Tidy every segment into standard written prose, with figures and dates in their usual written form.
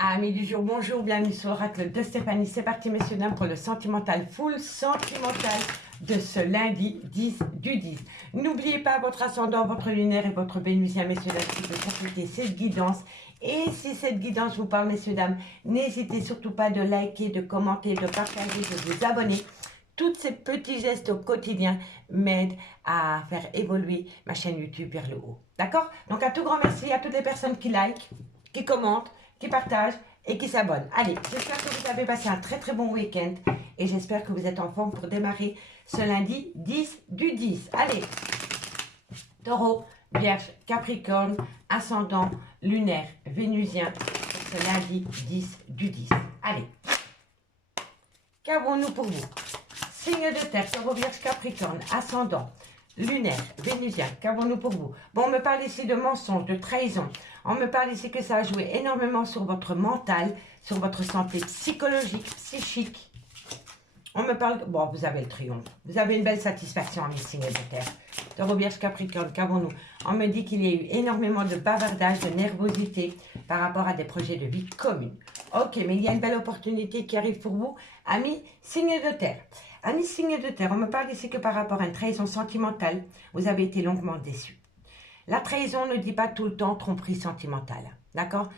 Amis du jour, bonjour, bienvenue sur l'oracle de Stéphanie. C'est parti, messieurs, dames, pour le sentimental, full sentimental de ce lundi 10 du 10. N'oubliez pas votre ascendant, votre lunaire et votre vénusien, messieurs, dames, qui peut compléter cette guidance. Et si cette guidance vous parle, messieurs, dames, n'hésitez surtout pas de liker, de commenter, de partager, de vous abonner. Tous ces petits gestes au quotidien m'aident à faire évoluer ma chaîne YouTube vers le haut. D'accord? Donc, un tout grand merci à toutes les personnes qui likent, qui commentent, qui partagent et qui s'abonnent. Allez, j'espère que vous avez passé un très très bon week-end et j'espère que vous êtes en forme pour démarrer ce lundi 10 du 10. Allez, Taureau, Vierge, Capricorne, ascendant, lunaire, vénusien, pour ce lundi 10 du 10. Allez, qu'avons-nous pour vous? Signe de terre, Taureau, Vierge, Capricorne, ascendant, lunaire, vénusien, qu'avons-nous pour vous? Bon, on me parle ici de mensonges, de trahison. On me parle ici que ça a joué énormément sur votre mental, sur votre santé psychologique, psychique. On me parle... Bon, vous avez le triomphe. Vous avez une belle satisfaction, mes signes de terre. Taureau, Vierge, Capricorne, qu'avons-nous? On me dit qu'il y a eu énormément de bavardage, de nervosité par rapport à des projets de vie communs. Ok, mais il y a une belle opportunité qui arrive pour vous, amis signes de terre. Amis signes de terre, on me parle ici que par rapport à une trahison sentimentale, vous avez été longuement déçus. La trahison ne dit pas tout le temps tromperie sentimentale, d'accord?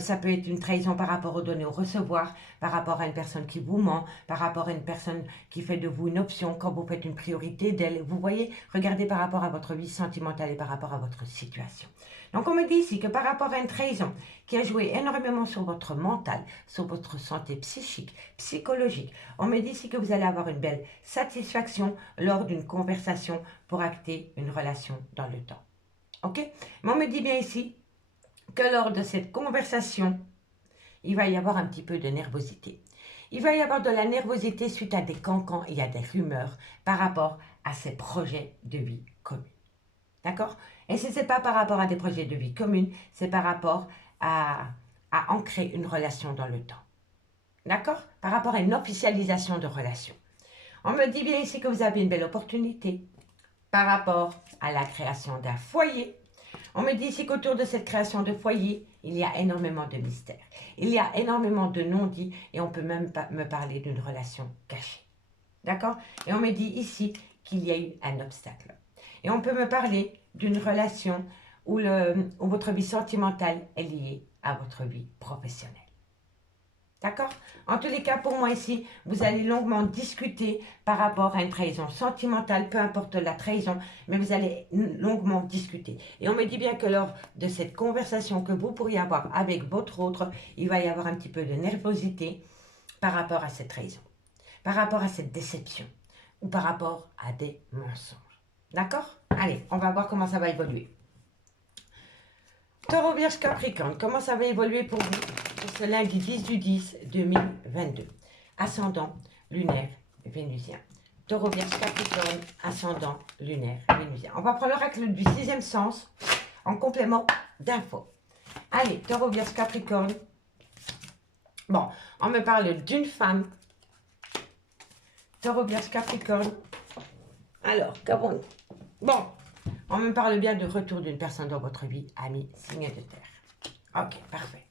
Ça peut être une trahison par rapport aux données au recevoir, par rapport à une personne qui vous ment, par rapport à une personne qui fait de vous une option quand vous faites une priorité d'elle. Vous voyez, regardez par rapport à votre vie sentimentale et par rapport à votre situation. Donc on me dit ici que par rapport à une trahison qui a joué énormément sur votre mental, sur votre santé psychique, psychologique, on me dit ici que vous allez avoir une belle satisfaction lors d'une conversation pour acter une relation dans le temps. Ok? Mais on me dit bien ici que lors de cette conversation, il va y avoir un petit peu de nervosité. Il va y avoir de la nervosité suite à des cancans et à des rumeurs par rapport à ces projets de vie communs. D'accord? Et si ce n'est pas par rapport à des projets de vie communs, c'est par rapport à ancrer une relation dans le temps. D'accord? Par rapport à une officialisation de relation. On me dit bien ici que vous avez une belle opportunité par rapport à la création d'un foyer. On me dit ici qu'autour de cette création de foyer, il y a énormément de mystères. Il y a énormément de non-dits et on peut même me parler d'une relation cachée. D'accord? Et on me dit ici qu'il y a eu un obstacle. Et on peut me parler d'une relation où votre vie sentimentale est liée à votre vie professionnelle. D'accord? En tous les cas, pour moi ici, vous allez longuement discuter par rapport à une trahison sentimentale, peu importe la trahison, mais vous allez longuement discuter. Et on me dit bien que lors de cette conversation que vous pourriez avoir avec votre autre, il va y avoir un petit peu de nervosité par rapport à cette trahison, par rapport à cette déception ou par rapport à des mensonges. D'accord? Allez, on va voir comment ça va évoluer. Taureau, Vierge, Capricorne, comment ça va évoluer pour vous pour ce lundi 10 du 10 2022? Ascendant, lunaire, vénusien. Taureau, Vierge, Capricorne, ascendant, lunaire, vénusien. On va prendre l'oracle du sixième sens en complément d'infos. Allez, Taureau, Vierge, Capricorne. Bon, on me parle d'une femme. Taureau, Vierge, Capricorne. Alors, qu'avons-nous? Bon, on me parle bien de retour d'une personne dans votre vie, ami, signe de terre. Ok, parfait.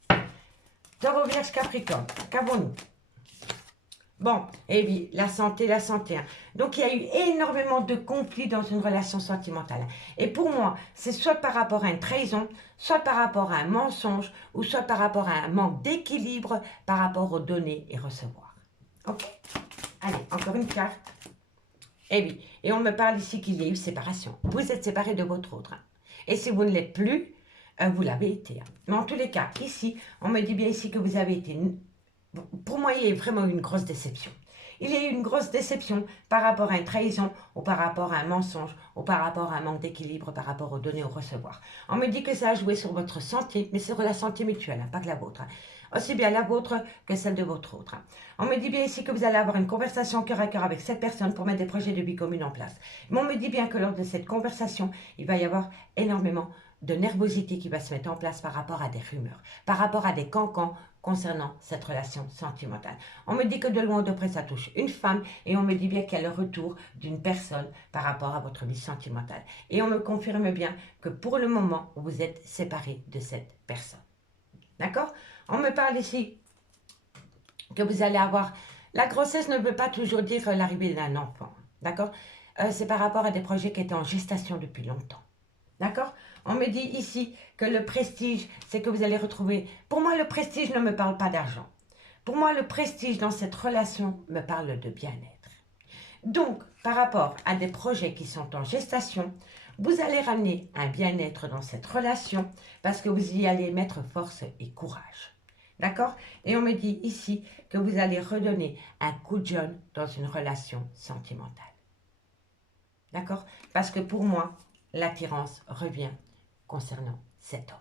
Taureau, Vierge, Capricorne, qu'avons-nous? Bon, et oui, la santé. Hein. Donc, il y a eu énormément de conflits dans une relation sentimentale. Et pour moi, c'est soit par rapport à une trahison, soit par rapport à un mensonge, ou soit par rapport à un manque d'équilibre par rapport aux données et recevoir. Ok? Allez, encore une carte. Eh oui, et on me parle ici qu'il y a eu séparation. Vous êtes séparé de votre autre. Hein. Et si vous ne l'êtes plus, vous l'avez été. Hein. Mais en tous les cas, ici, on me dit bien ici que vous avez été... Pour moi, il y a eu vraiment une grosse déception. Il y a eu une grosse déception par rapport à une trahison, ou par rapport à un mensonge, ou par rapport à un manque d'équilibre, par rapport aux données au recevoir. On me dit que ça a joué sur votre santé, mais sur la santé mutuelle, hein, pas que la vôtre. Hein. Aussi bien la vôtre que celle de votre autre. Hein. On me dit bien ici que vous allez avoir une conversation cœur à cœur avec cette personne pour mettre des projets de vie commune en place. Mais on me dit bien que lors de cette conversation, il va y avoir énormément de nervosité qui va se mettre en place par rapport à des rumeurs, par rapport à des cancans concernant cette relation sentimentale. On me dit que de loin ou de près, ça touche une femme et on me dit bien qu'il y a le retour d'une personne par rapport à votre vie sentimentale. Et on me confirme bien que pour le moment, vous êtes séparés de cette personne. D'accord? On me parle ici que vous allez avoir... La grossesse ne veut pas toujours dire l'arrivée d'un enfant, d'accord? C'est par rapport à des projets qui étaient en gestation depuis longtemps, d'accord? On me dit ici que le prestige, c'est que vous allez retrouver... Pour moi, le prestige ne me parle pas d'argent. Pour moi, le prestige dans cette relation me parle de bien-être. Donc, par rapport à des projets qui sont en gestation, vous allez ramener un bien-être dans cette relation parce que vous y allez mettre force et courage. D'accord? Et on me dit ici que vous allez redonner un coup de jeune dans une relation sentimentale. D'accord? Parce que pour moi, l'attirance revient concernant cet homme.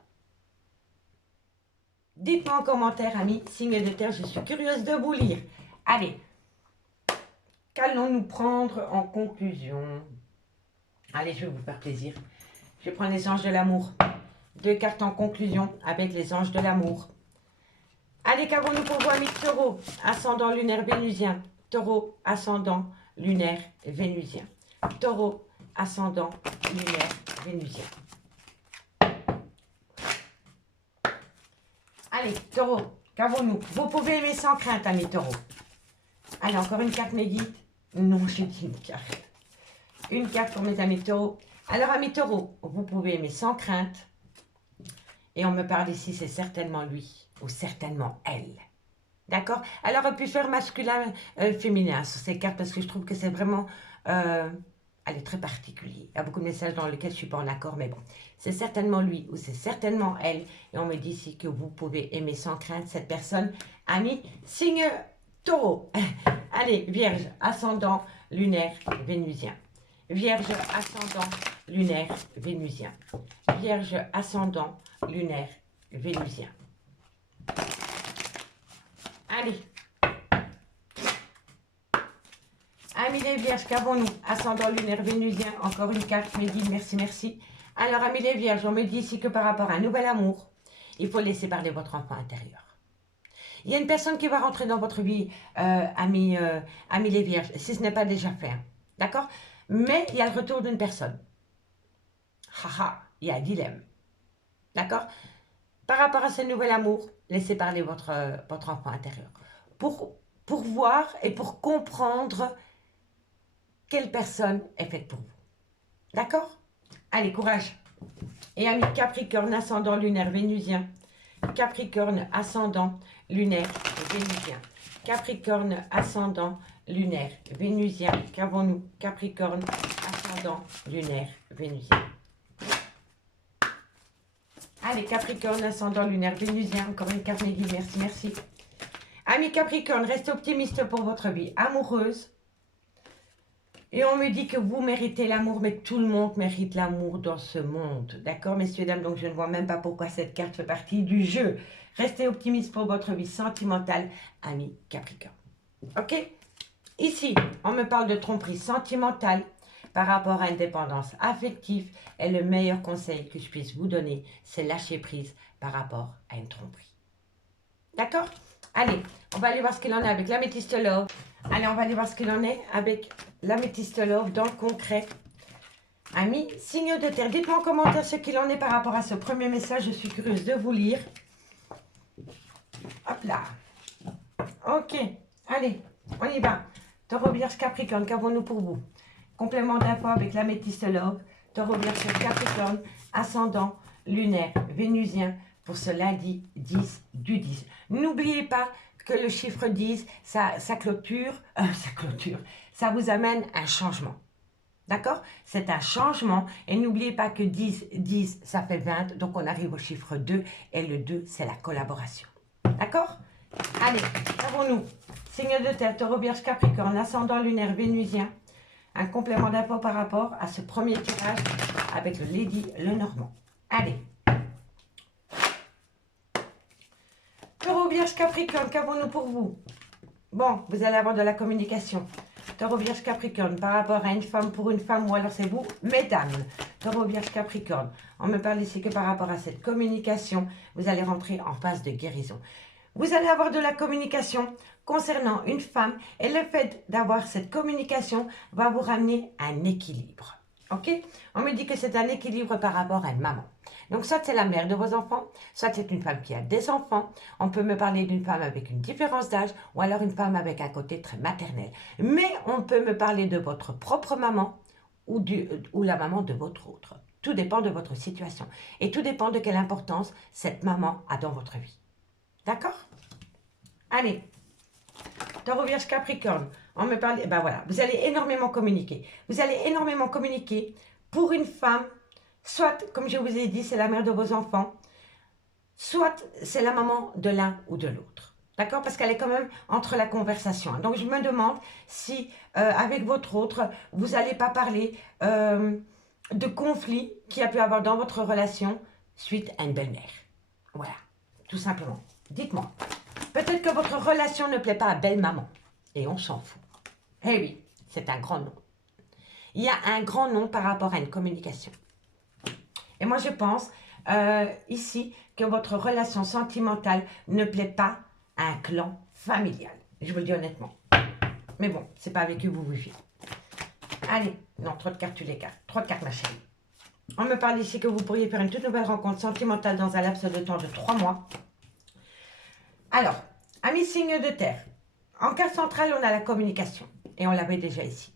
Dites-moi en commentaire, amis, signe de terre, je suis curieuse de vous lire. Allez, qu'allons-nous prendre en conclusion? Allez, je vais vous faire plaisir. Je vais prendre les anges de l'amour. 2 cartes en conclusion avec les anges de l'amour. Allez, qu'avons-nous pour vous, amis de Taureau? Ascendant lunaire vénusien. Taureau, ascendant lunaire vénusien. Taureau, ascendant lunaire vénusien. Allez, Taureau, qu'avons-nous? Vous pouvez aimer sans crainte, amis Taureau. Allez, encore une carte, mes guides. Non, j'ai dit une carte. Une carte pour mes amis Taureau. Alors, amis Taureau, vous pouvez aimer sans crainte. Et on me parle ici, c'est certainement lui ou certainement elle. D'accord? Elle aurait pu faire masculin, féminin sur ces cartes parce que je trouve que c'est vraiment... elle est très particulière. Il y a beaucoup de messages dans lesquels je ne suis pas en accord, mais bon. C'est certainement lui ou c'est certainement elle. Et on me dit ici que vous pouvez aimer sans crainte cette personne. Ami, signe Taureau. Allez, Vierge, ascendant lunaire vénusien. Vierge, ascendant lunaire vénusien. Vierge, ascendant lunaire vénusien. Allez. Amis les Vierges, qu'avons-nous? Ascendant lunaire vénusien, encore une carte, mes guides, merci, merci. Alors, amis les Vierges, on me dit ici que par rapport à un nouvel amour, il faut laisser parler votre enfant intérieur. Il y a une personne qui va rentrer dans votre vie, amis les Vierges, si ce n'est pas déjà fait, hein, d'accord? Mais il y a le retour d'une personne. Haha, il y a un dilemme, d'accord? Par rapport à ce nouvel amour, laissez parler votre enfant intérieur. Pour voir et pour comprendre quelle personne est faite pour vous. D'accord? Allez, courage. Et amis Capricorne, ascendant lunaire vénusien. Capricorne, ascendant lunaire vénusien. Capricorne, ascendant lunaire vénusien. Qu'avons-nous? Capricorne, ascendant lunaire vénusien. Allez, Capricorne, ascendant lunaire vénusien. Encore une carte, mes guides, merci, merci. Amis Capricorne, restez optimiste pour votre vie amoureuse. Et on me dit que vous méritez l'amour, mais tout le monde mérite l'amour dans ce monde. D'accord, messieurs, dames? Donc, je ne vois même pas pourquoi cette carte fait partie du jeu. Restez optimiste pour votre vie sentimentale, amis Capricorne. Ok? Ici, on me parle de tromperie sentimentale par rapport à une dépendance affective. Et le meilleur conseil que je puisse vous donner, c'est lâcher prise par rapport à une tromperie. D'accord? Allez, on va aller voir ce qu'il en est avec l'améthyste love. Allez, on va aller voir ce qu'il en est avec l'améthyste love dans le concret. Amis, signe de terre. Dites-moi en commentaire ce qu'il en est par rapport à ce premier message. Je suis curieuse de vous lire. Hop là. Ok, allez, on y va. Taureau, Vierge, Capricorne, qu'avons-nous pour vous? Complément d'info avec l'améthyste love. Taureau, Vierge, Capricorne, ascendant lunaire vénusien pour ce lundi 10 du 10. N'oubliez pas que le chiffre 10, ça vous amène un changement. D'accord? C'est un changement. Et n'oubliez pas que 10, ça fait 20. Donc, on arrive au chiffre 2. Et le 2, c'est la collaboration. D'accord? Allez, qu'avons-nous? Signe de terre, Taureau, Vierge, Capricorne, ascendant lunaire vénusien. Un complément d'info par rapport à ce premier tirage avec le Lady Lenormand. Allez. Taureau, Vierge, Capricorne, qu'avons-nous pour vous? Bon, vous allez avoir de la communication. Taureau, Vierge, Capricorne, par rapport à une femme pour une femme, ou alors c'est vous, mesdames. Taureau, Vierge, Capricorne. On me parle ici que par rapport à cette communication, vous allez rentrer en phase de guérison. Vous allez avoir de la communication concernant une femme et le fait d'avoir cette communication va vous ramener un équilibre. Ok? On me dit que c'est un équilibre par rapport à une maman. Donc, soit c'est la mère de vos enfants, soit c'est une femme qui a des enfants. On peut me parler d'une femme avec une différence d'âge ou alors une femme avec un côté très maternel. Mais on peut me parler de votre propre maman ou la maman de votre autre. Tout dépend de votre situation et tout dépend de quelle importance cette maman a dans votre vie. D'accord? Allez, Taureau, Vierge, Capricorne, on me parle, ben voilà, vous allez énormément communiquer. Vous allez énormément communiquer pour une femme, soit, comme je vous ai dit, c'est la mère de vos enfants, soit c'est la maman de l'un ou de l'autre. D'accord? Parce qu'elle est quand même entre la conversation. Donc, je me demande si, avec votre autre, vous n'allez pas parler de conflits qu'il y a pu avoir dans votre relation suite à une belle-mère. Voilà, tout simplement. Dites-moi. Peut-être que votre relation ne plaît pas à belle-maman. Et on s'en fout. Eh oui, c'est un grand nom. Il y a un grand nom par rapport à une communication. Et moi, je pense ici que votre relation sentimentale ne plaît pas à un clan familial. Je vous le dis honnêtement. Mais bon, c'est pas avec eux que vous vivez. Allez, non, trop de cartes, tu les cartes. Trop de cartes, ma chérie. On me parle ici que vous pourriez faire une toute nouvelle rencontre sentimentale dans un laps de temps de 3 mois. Alors, amis signes de terre. En carte centrale, on a la communication. Et on l'avait déjà ici.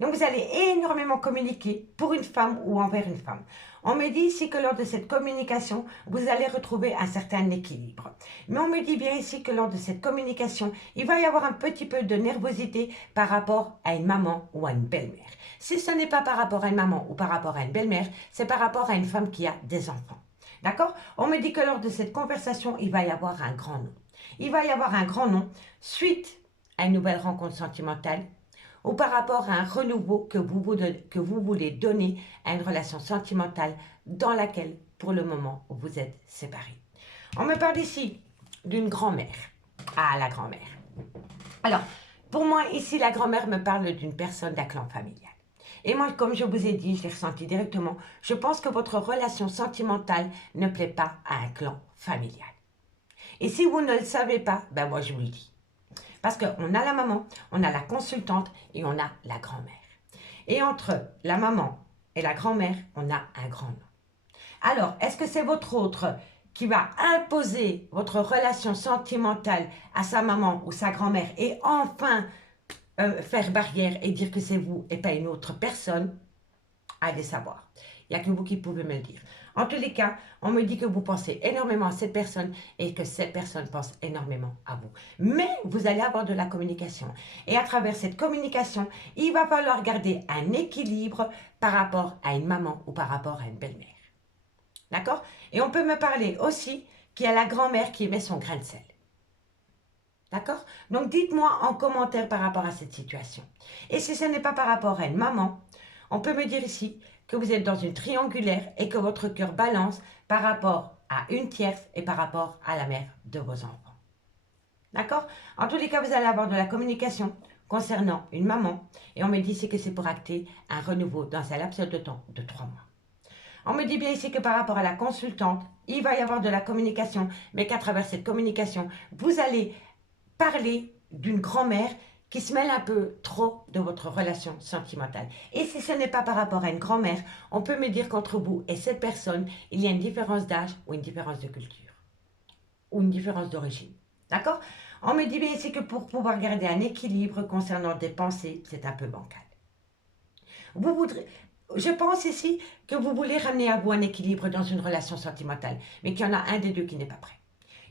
Donc, vous allez énormément communiquer pour une femme ou envers une femme. On me dit ici que lors de cette communication, vous allez retrouver un certain équilibre. Mais on me dit bien ici que lors de cette communication, il va y avoir un petit peu de nervosité par rapport à une maman ou à une belle-mère. Si ce n'est pas par rapport à une maman ou par rapport à une belle-mère, c'est par rapport à une femme qui a des enfants. D'accord? On me dit que lors de cette conversation, il va y avoir un grand nom. Il va y avoir un grand nom suite à une nouvelle rencontre sentimentale ou par rapport à un renouveau que vous voulez donner à une relation sentimentale dans laquelle, pour le moment, vous êtes séparés. On me parle ici d'une grand-mère. Ah, la grand-mère. Alors, pour moi, ici, la grand-mère me parle d'une personne d'un clan familial. Et moi, comme je vous ai dit, je l'ai ressenti directement, je pense que votre relation sentimentale ne plaît pas à un clan familial. Et si vous ne le savez pas, ben moi, je vous le dis. Parce qu'on a la maman, on a la consultante et on a la grand-mère. Et entre la maman et la grand-mère, on a un grand nom. Alors, est-ce que c'est votre autre qui va imposer votre relation sentimentale à sa maman ou sa grand-mère et enfin faire barrière et dire que c'est vous et pas une autre personne? Allez savoir. Il n'y a que vous qui pouvez me le dire. En tous les cas, on me dit que vous pensez énormément à cette personne et que cette personne pense énormément à vous. Mais vous allez avoir de la communication. Et à travers cette communication, il va falloir garder un équilibre par rapport à une maman ou par rapport à une belle-mère. D'accord? Et on peut me parler aussi qu'il y a la grand-mère qui met son grain de sel. D'accord? Donc dites-moi en commentaire par rapport à cette situation. Et si ce n'est pas par rapport à une maman, on peut me dire ici que vous êtes dans une triangulaire et que votre cœur balance par rapport à une tierce et par rapport à la mère de vos enfants. D'accord? En tous les cas, vous allez avoir de la communication concernant une maman et on me dit ici que c'est pour acter un renouveau dans un laps de temps de 3 mois. On me dit bien ici que par rapport à la consultante, il va y avoir de la communication, mais qu'à travers cette communication, vous allez parler d'une grand-mère qui se mêle un peu trop de votre relation sentimentale. Et si ce n'est pas par rapport à une grand-mère, on peut me dire qu'entre vous et cette personne, il y a une différence d'âge ou une différence de culture ou une différence d'origine. D'accord? On me dit bien ici que pour pouvoir garder un équilibre concernant des pensées, c'est un peu bancal. Je pense ici que vous voulez ramener à vous un équilibre dans une relation sentimentale, mais qu'il y en a un des deux qui n'est pas prêt.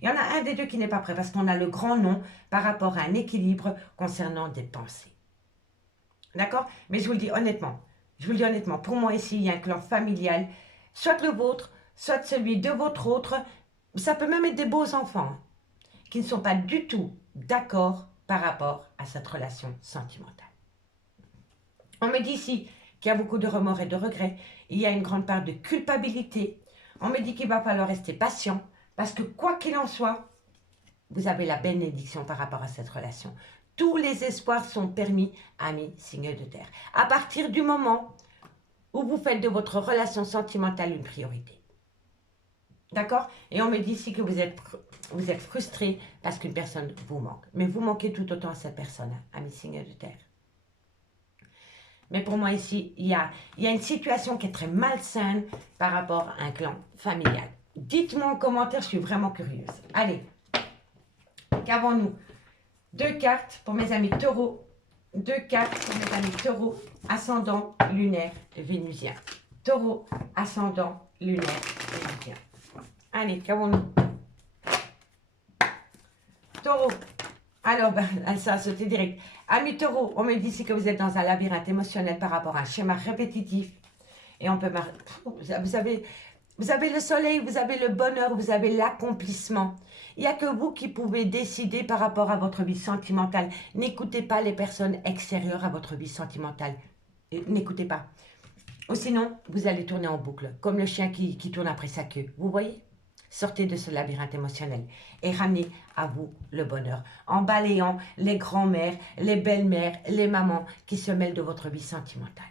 Il y en a un des deux qui n'est pas prêt parce qu'on a le grand nom par rapport à un équilibre concernant des pensées. D'accord? Mais je vous le dis honnêtement, pour moi ici, il y a un clan familial, soit le vôtre, soit celui de votre autre. Ça peut même être des beaux enfants qui ne sont pas du tout d'accord par rapport à cette relation sentimentale. On me dit ici qu'il y a beaucoup de remords et de regrets. Il y a une grande part de culpabilité. On me dit qu'il va falloir rester patient. Parce que quoi qu'il en soit, vous avez la bénédiction par rapport à cette relation. Tous les espoirs sont permis, amis, signes de terre. À partir du moment où vous faites de votre relation sentimentale une priorité. D'accord? Et on me dit ici que vous êtes frustré parce qu'une personne vous manque. Mais vous manquez tout autant à cette personne, amis, signes de terre. Mais pour moi ici, il y a une situation qui est très malsaine par rapport à un clan familial. Dites-moi en commentaire, je suis vraiment curieuse. Allez, qu'avons-nous? 2 cartes pour mes amis taureaux. 2 cartes pour mes amis taureaux, ascendant, lunaire, vénusien. Taureau, ascendant, lunaire, vénusien. Allez, qu'avons-nous? Taureau. Alors, ça a sauté direct. Amis taureau, on me dit ici que vous êtes dans un labyrinthe émotionnel par rapport à un schéma répétitif. Et on peut... Vous avez le soleil, vous avez le bonheur, vous avez l'accomplissement. Il n'y a que vous qui pouvez décider par rapport à votre vie sentimentale. N'écoutez pas les personnes extérieures à votre vie sentimentale. N'écoutez pas. Ou sinon, vous allez tourner en boucle, comme le chien qui tourne après sa queue. Vous voyez? Sortez de ce labyrinthe émotionnel et ramenez à vous le bonheur. En balayant les grands-mères, les belles-mères, les mamans qui se mêlent de votre vie sentimentale.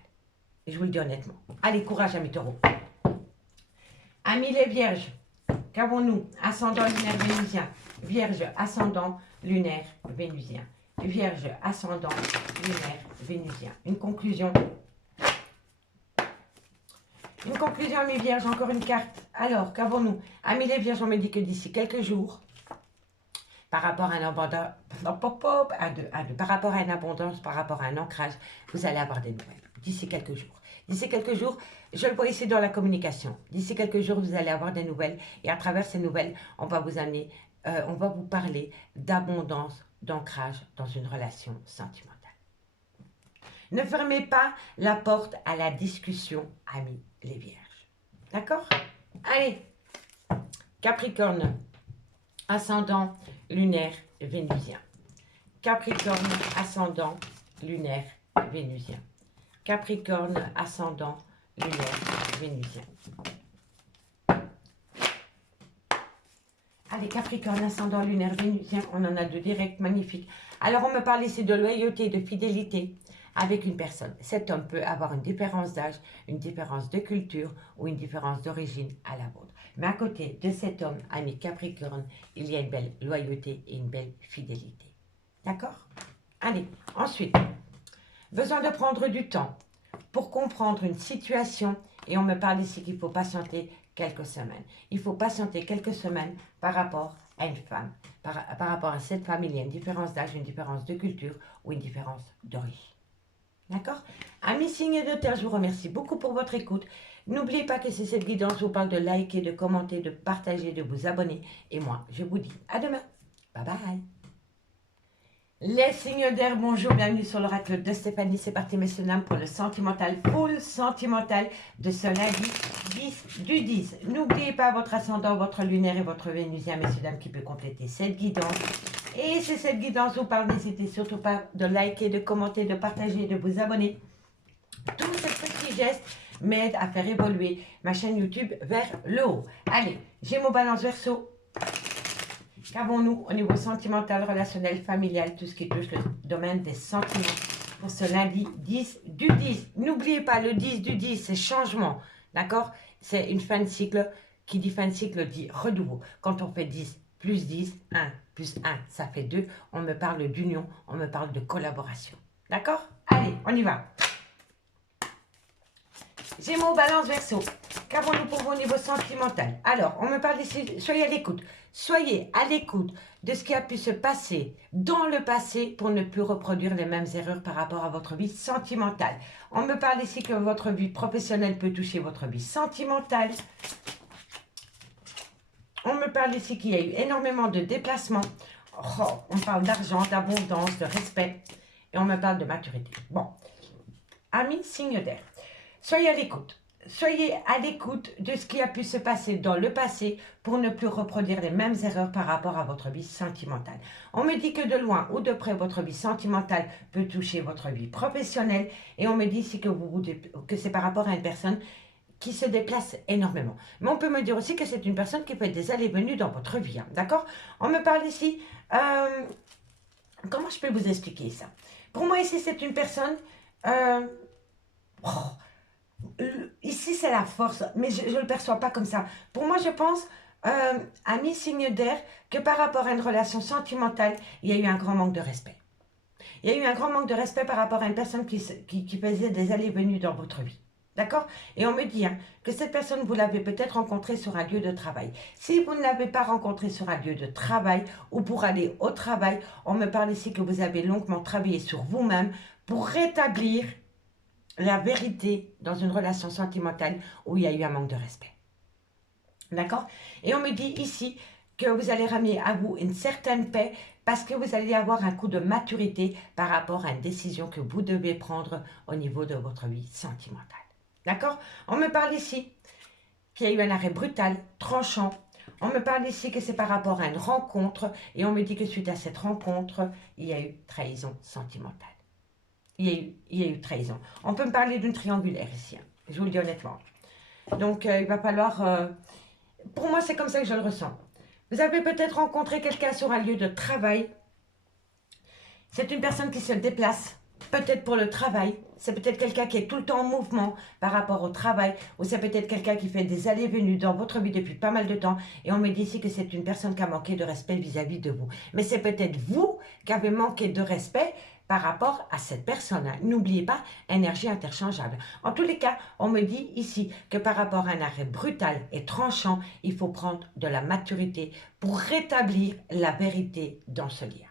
Et je vous le dis honnêtement. Allez, courage, amis taureaux. Amis les vierges, qu'avons-nous? Ascendant lunaire vénusien. Vierge, ascendant lunaire vénusien. Vierge, ascendant lunaire vénusien. Une conclusion. Une conclusion, amis vierges, encore une carte. Alors, qu'avons-nous? Amis les vierges, on me dit que d'ici quelques jours, par rapport à un abondance, par rapport à une abondance, par rapport à un ancrage, vous allez avoir des nouvelles. D'ici quelques jours. D'ici quelques jours, je le vois ici dans la communication. D'ici quelques jours, vous allez avoir des nouvelles. Et à travers ces nouvelles, on va vous parler d'abondance, d'ancrage dans une relation sentimentale. Ne fermez pas la porte à la discussion, amis les vierges. D'accord? Allez, Capricorne, ascendant lunaire vénusien. Capricorne, ascendant lunaire vénusien. Capricorne, ascendant lunaire vénusien. Allez, Capricorne, ascendant lunaire vénusien, on en a 2 directs magnifiques. Alors, on me parle ici de loyauté, de fidélité avec une personne. Cet homme peut avoir une différence d'âge, une différence de culture ou une différence d'origine à la vôtre. Mais à côté de cet homme, ami Capricorne, il y a une belle loyauté et une belle fidélité. D'accord? Allez, ensuite, besoin de prendre du temps pour comprendre une situation. Et on me parle ici qu'il faut patienter quelques semaines. Il faut patienter quelques semaines par rapport à une femme. Par rapport à cette femme, il y a une différence d'âge, une différence de culture ou une différence d'origine. D'accord? Amis signes de terre, je vous remercie beaucoup pour votre écoute. N'oubliez pas que si cette guidance vous parle de liker, de commenter, de partager, de vous abonner. Et moi, je vous dis à demain. Bye bye. Les signes d'air, bonjour, bienvenue sur l'oracle de Stéphanie. C'est parti, messieurs, dames, pour le sentimental, full sentimental de ce lundi 10 du 10. N'oubliez pas votre ascendant, votre lunaire et votre vénusien, messieurs, dames, qui peut compléter cette guidance. Et si cette guidance vous parle, n'hésitez surtout pas de liker, de commenter, de partager, de vous abonner. Tous ces petits gestes m'aident à faire évoluer ma chaîne YouTube vers le haut. Allez, Gémeaux, Balance, Verseau. Qu'avons-nous au niveau sentimental, relationnel, familial, tout ce qui touche le domaine des sentiments pour ce lundi 10 du 10. N'oubliez pas, le 10 du 10, c'est changement, d'accord? C'est une fin de cycle. Qui dit fin de cycle dit renouveau. Quand on fait 10 plus 10, 1 plus 1, ça fait 2. On me parle d'union, on me parle de collaboration. D'accord? Allez, on y va. Gémeaux, Balance, Verseau. Qu'avons-nous pour vous au niveau sentimental? Alors, on me parle ici, soyez à l'écoute. Soyez à l'écoute de ce qui a pu se passer dans le passé pour ne plus reproduire les mêmes erreurs par rapport à votre vie sentimentale. On me parle ici que votre vie professionnelle peut toucher votre vie sentimentale. On me parle ici qu'il y a eu énormément de déplacements. Oh, on parle d'argent, d'abondance, de respect. Et on me parle de maturité. Bon, amis, signe d'air. Soyez à l'écoute. Soyez à l'écoute de ce qui a pu se passer dans le passé pour ne plus reproduire les mêmes erreurs par rapport à votre vie sentimentale. On me dit que de loin ou de près, votre vie sentimentale peut toucher votre vie professionnelle. Et on me dit ici que c'est par rapport à une personne qui se déplace énormément. Mais on peut me dire aussi que c'est une personne qui peut être des allées et venues dans votre vie. Hein, d'accord? On me parle ici... comment je peux vous expliquer ça? Pour moi, ici, c'est une personne... ici, c'est la force, mais je ne le perçois pas comme ça. Pour moi, je pense, amis signe d'air, que par rapport à une relation sentimentale, il y a eu un grand manque de respect. Il y a eu un grand manque de respect par rapport à une personne qui faisait des allées et venues dans votre vie. D'accord? Et on me dit que cette personne, vous l'avez peut-être rencontrée sur un lieu de travail. Si vous ne l'avez pas rencontrée sur un lieu de travail ou pour aller au travail, on me parle ici que vous avez longuement travaillé sur vous-même pour rétablir la vérité dans une relation sentimentale où il y a eu un manque de respect. D'accord? Et on me dit ici que vous allez ramener à vous une certaine paix parce que vous allez avoir un coup de maturité par rapport à une décision que vous devez prendre au niveau de votre vie sentimentale. D'accord? On me parle ici qu'il y a eu un arrêt brutal, tranchant. On me parle ici que c'est par rapport à une rencontre et on me dit que suite à cette rencontre, il y a eu trahison sentimentale. Il y a eu trahison. On peut me parler d'une triangulaire ici, je vous le dis honnêtement. Donc, il va falloir... pour moi, c'est comme ça que je le ressens. Vous avez peut-être rencontré quelqu'un sur un lieu de travail. C'est une personne qui se déplace, peut-être pour le travail. C'est peut-être quelqu'un qui est tout le temps en mouvement par rapport au travail. Ou c'est peut-être quelqu'un qui fait des allées-venues dans votre vie depuis pas mal de temps. Et on me dit ici que c'est une personne qui a manqué de respect vis-à-vis de vous. Mais c'est peut-être vous qui avez manqué de respect par rapport à cette personne. N'oubliez pas, énergie interchangeable. En tous les cas, on me dit ici que par rapport à un arrêt brutal et tranchant, il faut prendre de la maturité pour rétablir la vérité dans ce lien.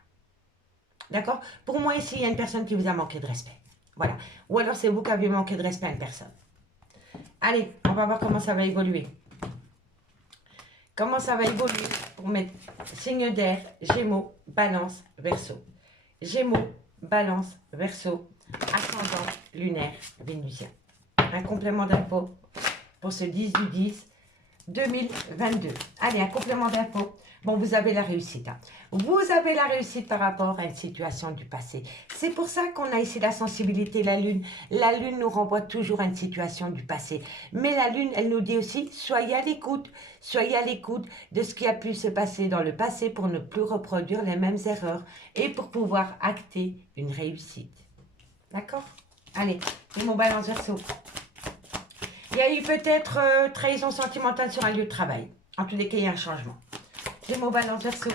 D'accord? Pour moi, ici, il y a une personne qui vous a manqué de respect. Voilà. Ou alors, c'est vous qui avez manqué de respect à une personne. Allez, on va voir comment ça va évoluer. Comment ça va évoluer pour mettre signe d'air, Gémeaux, Balance, Verseau. Gémeaux, Balance, Verseau, ascendant, lunaire, vénusien. Un complément d'info pour ce 10 du 10 2022. Allez, un complément d'info. Bon, vous avez la réussite. Vous avez la réussite par rapport à une situation du passé. C'est pour ça qu'on a ici la sensibilité, la lune. La lune nous renvoie toujours à une situation du passé. Mais la lune, elle nous dit aussi, soyez à l'écoute. Soyez à l'écoute de ce qui a pu se passer dans le passé pour ne plus reproduire les mêmes erreurs et pour pouvoir acter une réussite. D'accord? Allez, et mon balance verseau. Il y a eu peut-être trahison sentimentale sur un lieu de travail. En tous les cas, il y a un changement. Gémeaux, Balance, Verseau.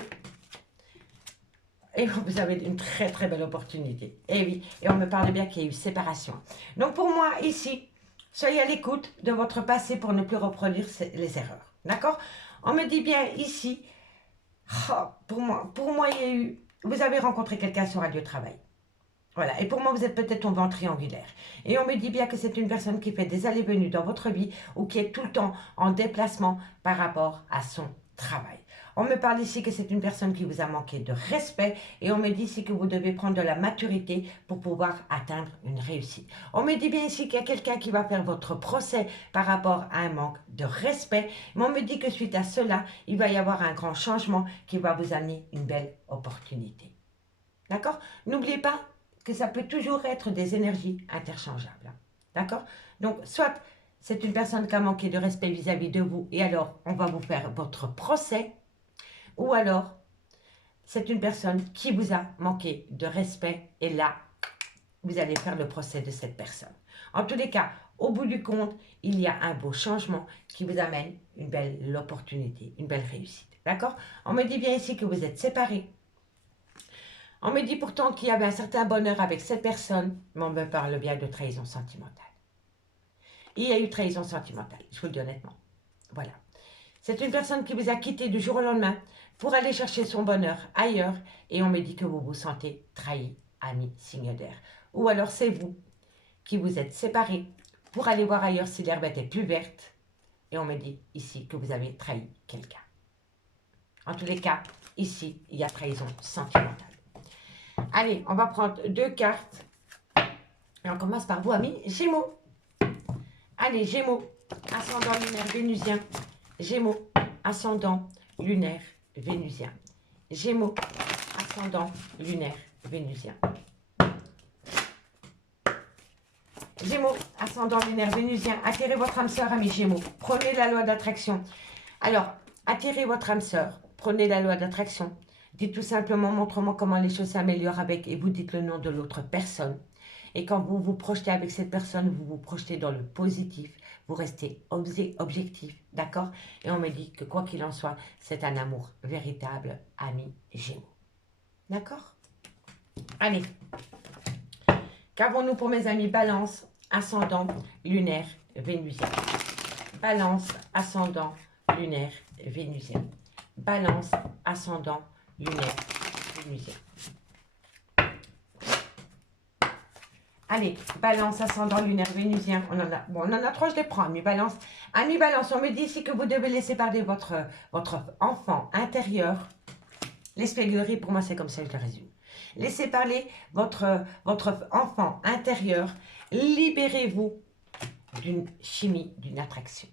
Et vous avez une très très belle opportunité. Et oui, et on me parle bien qu'il y a eu séparation. Donc pour moi, ici, soyez à l'écoute de votre passé pour ne plus reproduire les erreurs. D'accord? On me dit bien ici, oh, pour moi, il y a eu, vous avez rencontré quelqu'un sur un lieu de travail. Voilà, et pour moi, vous êtes peut-être tombé en triangulaire. Et on me dit bien que c'est une personne qui fait des allées-venues dans votre vie ou qui est tout le temps en déplacement par rapport à son travail. On me parle ici que c'est une personne qui vous a manqué de respect et on me dit ici que vous devez prendre de la maturité pour pouvoir atteindre une réussite. On me dit bien ici qu'il y a quelqu'un qui va faire votre procès par rapport à un manque de respect, mais on me dit que suite à cela, il va y avoir un grand changement qui va vous amener une belle opportunité. D'accord? N'oubliez pas que ça peut toujours être des énergies interchangeables. D'accord? Donc, soit c'est une personne qui a manqué de respect vis-à-vis de vous et alors on va vous faire votre procès, ou alors c'est une personne qui vous a manqué de respect et là, vous allez faire le procès de cette personne. En tous les cas, au bout du compte, il y a un beau changement qui vous amène une belle opportunité, une belle réussite. D'accord? On me dit bien ici que vous êtes séparés. On me dit pourtant qu'il y avait un certain bonheur avec cette personne, mais on me parle bien de trahison sentimentale. Il y a eu trahison sentimentale, je vous le dis honnêtement. Voilà. C'est une personne qui vous a quitté du jour au lendemain pour aller chercher son bonheur ailleurs et on me dit que vous vous sentez trahi, ami, signe d'air. Ou alors c'est vous qui vous êtes séparés pour aller voir ailleurs si l'herbe était plus verte et on me dit ici que vous avez trahi quelqu'un. En tous les cas, ici, il y a trahison sentimentale. Allez, on va prendre 2 cartes. Et on commence par vous, amis Gémeaux. Allez, Gémeaux, ascendant lunaire vénusien. Gémeaux, ascendant lunaire vénusien. Gémeaux, ascendant lunaire vénusien. Gémeaux, ascendant lunaire vénusien. Attirez votre âme sœur, amis Gémeaux. Prenez la loi d'attraction. Alors, attirez votre âme sœur. Prenez la loi d'attraction. Dites tout simplement, montre-moi comment les choses s'améliorent avec, et vous dites le nom de l'autre personne. Et quand vous vous projetez avec cette personne, vous vous projetez dans le positif, vous restez objectif, d'accord? Et on me dit que quoi qu'il en soit, c'est un amour véritable, ami Gémeaux. D'accord? Allez. Qu'avons-nous pour mes amis Balance, ascendant, lunaire, vénusien. Balance, ascendant, lunaire, vénusien. Balance, ascendant, lunaire, vénusien. Allez, Balance, ascendant, lunaire, vénusien. On en a 3, je les prends. Ami Balance. Ami Balance, on me dit ici que vous devez laisser parler votre enfant intérieur. L'espièglerie, pour moi, c'est comme ça que je le résume. Laissez parler votre enfant intérieur. Libérez-vous d'une chimie, d'une attraction.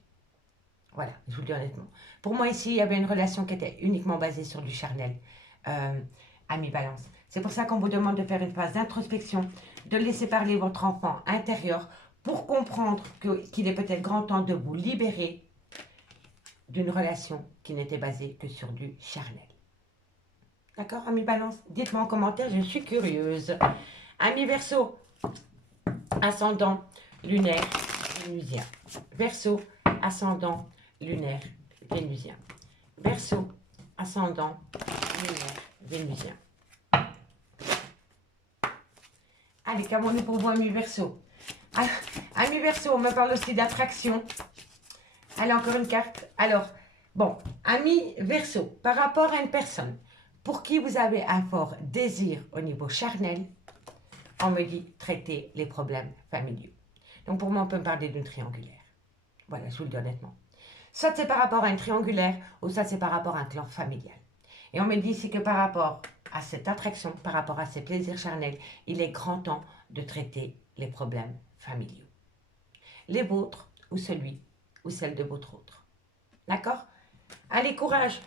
Voilà, je vous le dis honnêtement. Pour moi, ici, il y avait une relation qui était uniquement basée sur du charnel. Ami Balance. C'est pour ça qu'on vous demande de faire une phase d'introspection, de laisser parler votre enfant intérieur pour comprendre qu'il est peut-être grand temps de vous libérer d'une relation qui n'était basée que sur du charnel. D'accord, Ami Balance? Dites-moi en commentaire, je suis curieuse. Ami Verseau, ascendant, lunaire, vénusien. Verseau, ascendant, lunaire, vénusien. Verseau, ascendant, lunaire, vénusien. Allez, qu'avons-nous pour vous, Ami Verseau? Ami Verseau, on me parle aussi d'attraction. Allez, encore une carte. Alors, bon, Ami Verseau, par rapport à une personne pour qui vous avez un fort désir au niveau charnel, on me dit traiter les problèmes familiaux. Donc, pour moi, on peut me parler d'une triangulaire. Voilà, je vous le dis honnêtement. Soit c'est par rapport à une triangulaire, ou soit c'est par rapport à un clan familial. Et on me dit ici que par rapport à cette attraction, par rapport à ces plaisirs charnels, il est grand temps de traiter les problèmes familiaux. Les vôtres, ou celui, ou celle de votre autre. D'accord? Allez, courage!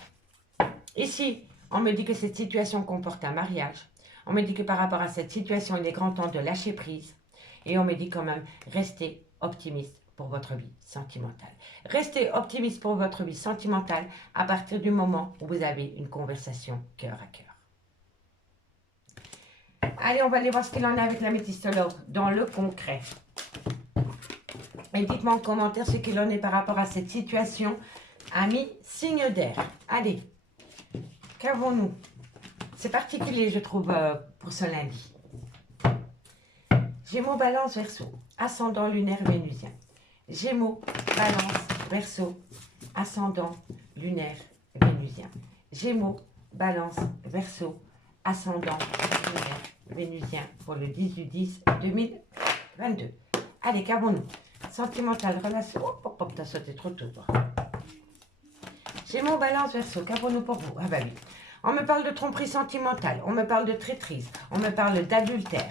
Ici, on me dit que cette situation comporte un mariage. On me dit que par rapport à cette situation, il est grand temps de lâcher prise. Et on me dit quand même, restez optimiste pour votre vie sentimentale. Restez optimiste pour votre vie sentimentale à partir du moment où vous avez une conversation cœur à cœur. Allez, on va aller voir ce qu'il en est avec la métistologue dans le concret. Et dites-moi en commentaire ce qu'il en est par rapport à cette situation. Ami signe d'air. Allez, qu'avons-nous? C'est particulier, je trouve, pour ce lundi. Gémeaux, Balance, Verseau, ascendant, lunaire, vénusien. Gémeaux, Balance, Verseau, ascendant, lunaire, vénusien. Gémeaux, Balance, Verseau, ascendant, lunaire, vénusien pour le 18-10-2022. Allez, qu'avons-nous? Sentimental, relation. Oh, t'as sauté trop tôt, toi. Gémeaux, Balance, Verseau, qu'avons-nous pour vous? Ah bah oui. On me parle de tromperie sentimentale, on me parle de traîtrise, on me parle d'adultère.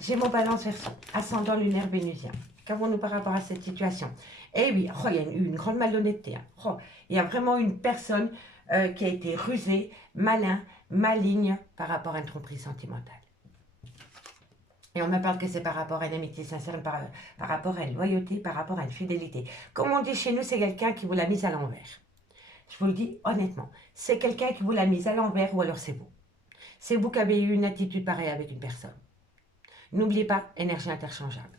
Gémeaux, Balance, Verseau, ascendant, lunaire, vénusien. Qu'avons-nous par rapport à cette situation? Eh oui, oh, il y a eu une grande malhonnêteté. Hein. Oh, il y a vraiment une personne qui a été rusée, malin, maligne par rapport à une tromperie sentimentale. Et on me parle que c'est par rapport à une amitié sincère, par rapport à une loyauté, par rapport à une fidélité. Comme on dit chez nous, c'est quelqu'un qui vous l'a mise à l'envers. Je vous le dis honnêtement, c'est quelqu'un qui vous l'a mise à l'envers ou alors c'est vous. C'est vous qui avez eu une attitude pareille avec une personne. N'oubliez pas, énergie interchangeable.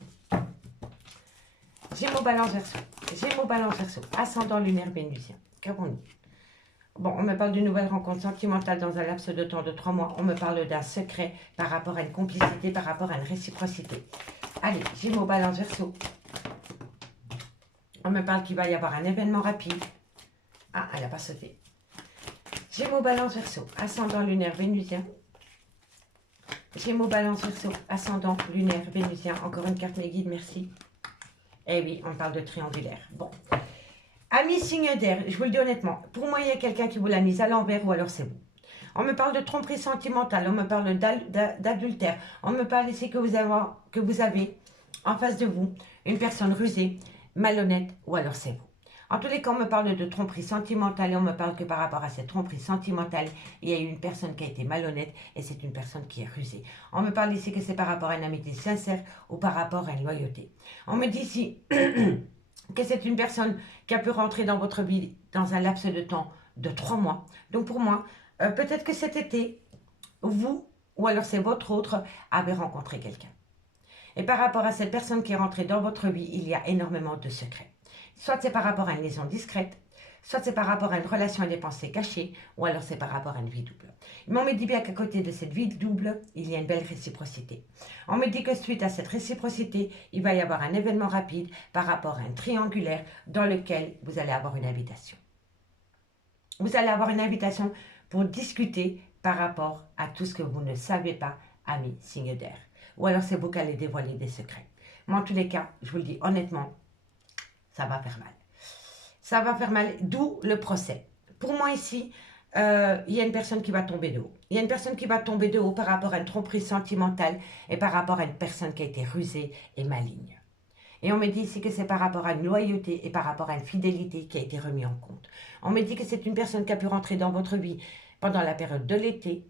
Gémeaux, Balance, Verseau. Gémeaux, Balance, Verseau. Ascendant, lunaire, vénusien. Qu'avons-nous? Bon, on me parle d'une nouvelle rencontre sentimentale dans un laps de temps de 3 mois. On me parle d'un secret par rapport à une complicité, par rapport à une réciprocité. Allez, Gémeaux, Balance, Verseau. On me parle qu'il va y avoir un événement rapide. Ah, elle n'a pas sauté. Gémeaux, Balance, Verseau. Ascendant, lunaire, vénusien. Gémeaux, Balance, Verseau. Ascendant, lunaire, vénusien. Encore une carte, mes guides, merci. Eh oui, on parle de triangulaire. Bon. Ami signe d'air, je vous le dis honnêtement, pour moi, il y a quelqu'un qui vous l'a mise à l'envers ou alors c'est vous. On me parle de tromperie sentimentale, on me parle d'adultère, on me parle ici que vous avez en face de vous une personne rusée, malhonnête ou alors c'est vous. En tous les cas, on me parle de tromperie sentimentale et on me parle que par rapport à cette tromperie sentimentale, il y a eu une personne qui a été malhonnête et c'est une personne qui est rusée. On me parle ici que c'est par rapport à une amitié sincère ou par rapport à une loyauté. On me dit ici que c'est une personne qui a pu rentrer dans votre vie dans un laps de temps de 3 mois. Donc pour moi, peut-être que cet été, vous, ou alors c'est votre autre, avez rencontré quelqu'un. Et par rapport à cette personne qui est rentrée dans votre vie, il y a énormément de secrets. Soit c'est par rapport à une liaison discrète, Soit c'est par rapport à une relation à des pensées cachées, ou alors c'est par rapport à une vie double. Mais on me dit bien qu'à côté de cette vie double, il y a une belle réciprocité. On me dit que suite à cette réciprocité, il va y avoir un événement rapide par rapport à un triangulaire dans lequel vous allez avoir une invitation. Vous allez avoir une invitation pour discuter par rapport à tout ce que vous ne savez pas, amis signe d'air. Ou alors c'est vous qui allez dévoiler des secrets. Mais en tous les cas, je vous le dis honnêtement, ça va faire mal. Ça va faire mal, d'où le procès. Pour moi ici, il y a une personne qui va tomber de haut. Il y a une personne qui va tomber de haut par rapport à une tromperie sentimentale et par rapport à une personne qui a été rusée et maligne. Et on me dit ici que c'est par rapport à une loyauté et par rapport à une fidélité qui a été remis en compte. On me dit que c'est une personne qui a pu rentrer dans votre vie pendant la période de l'été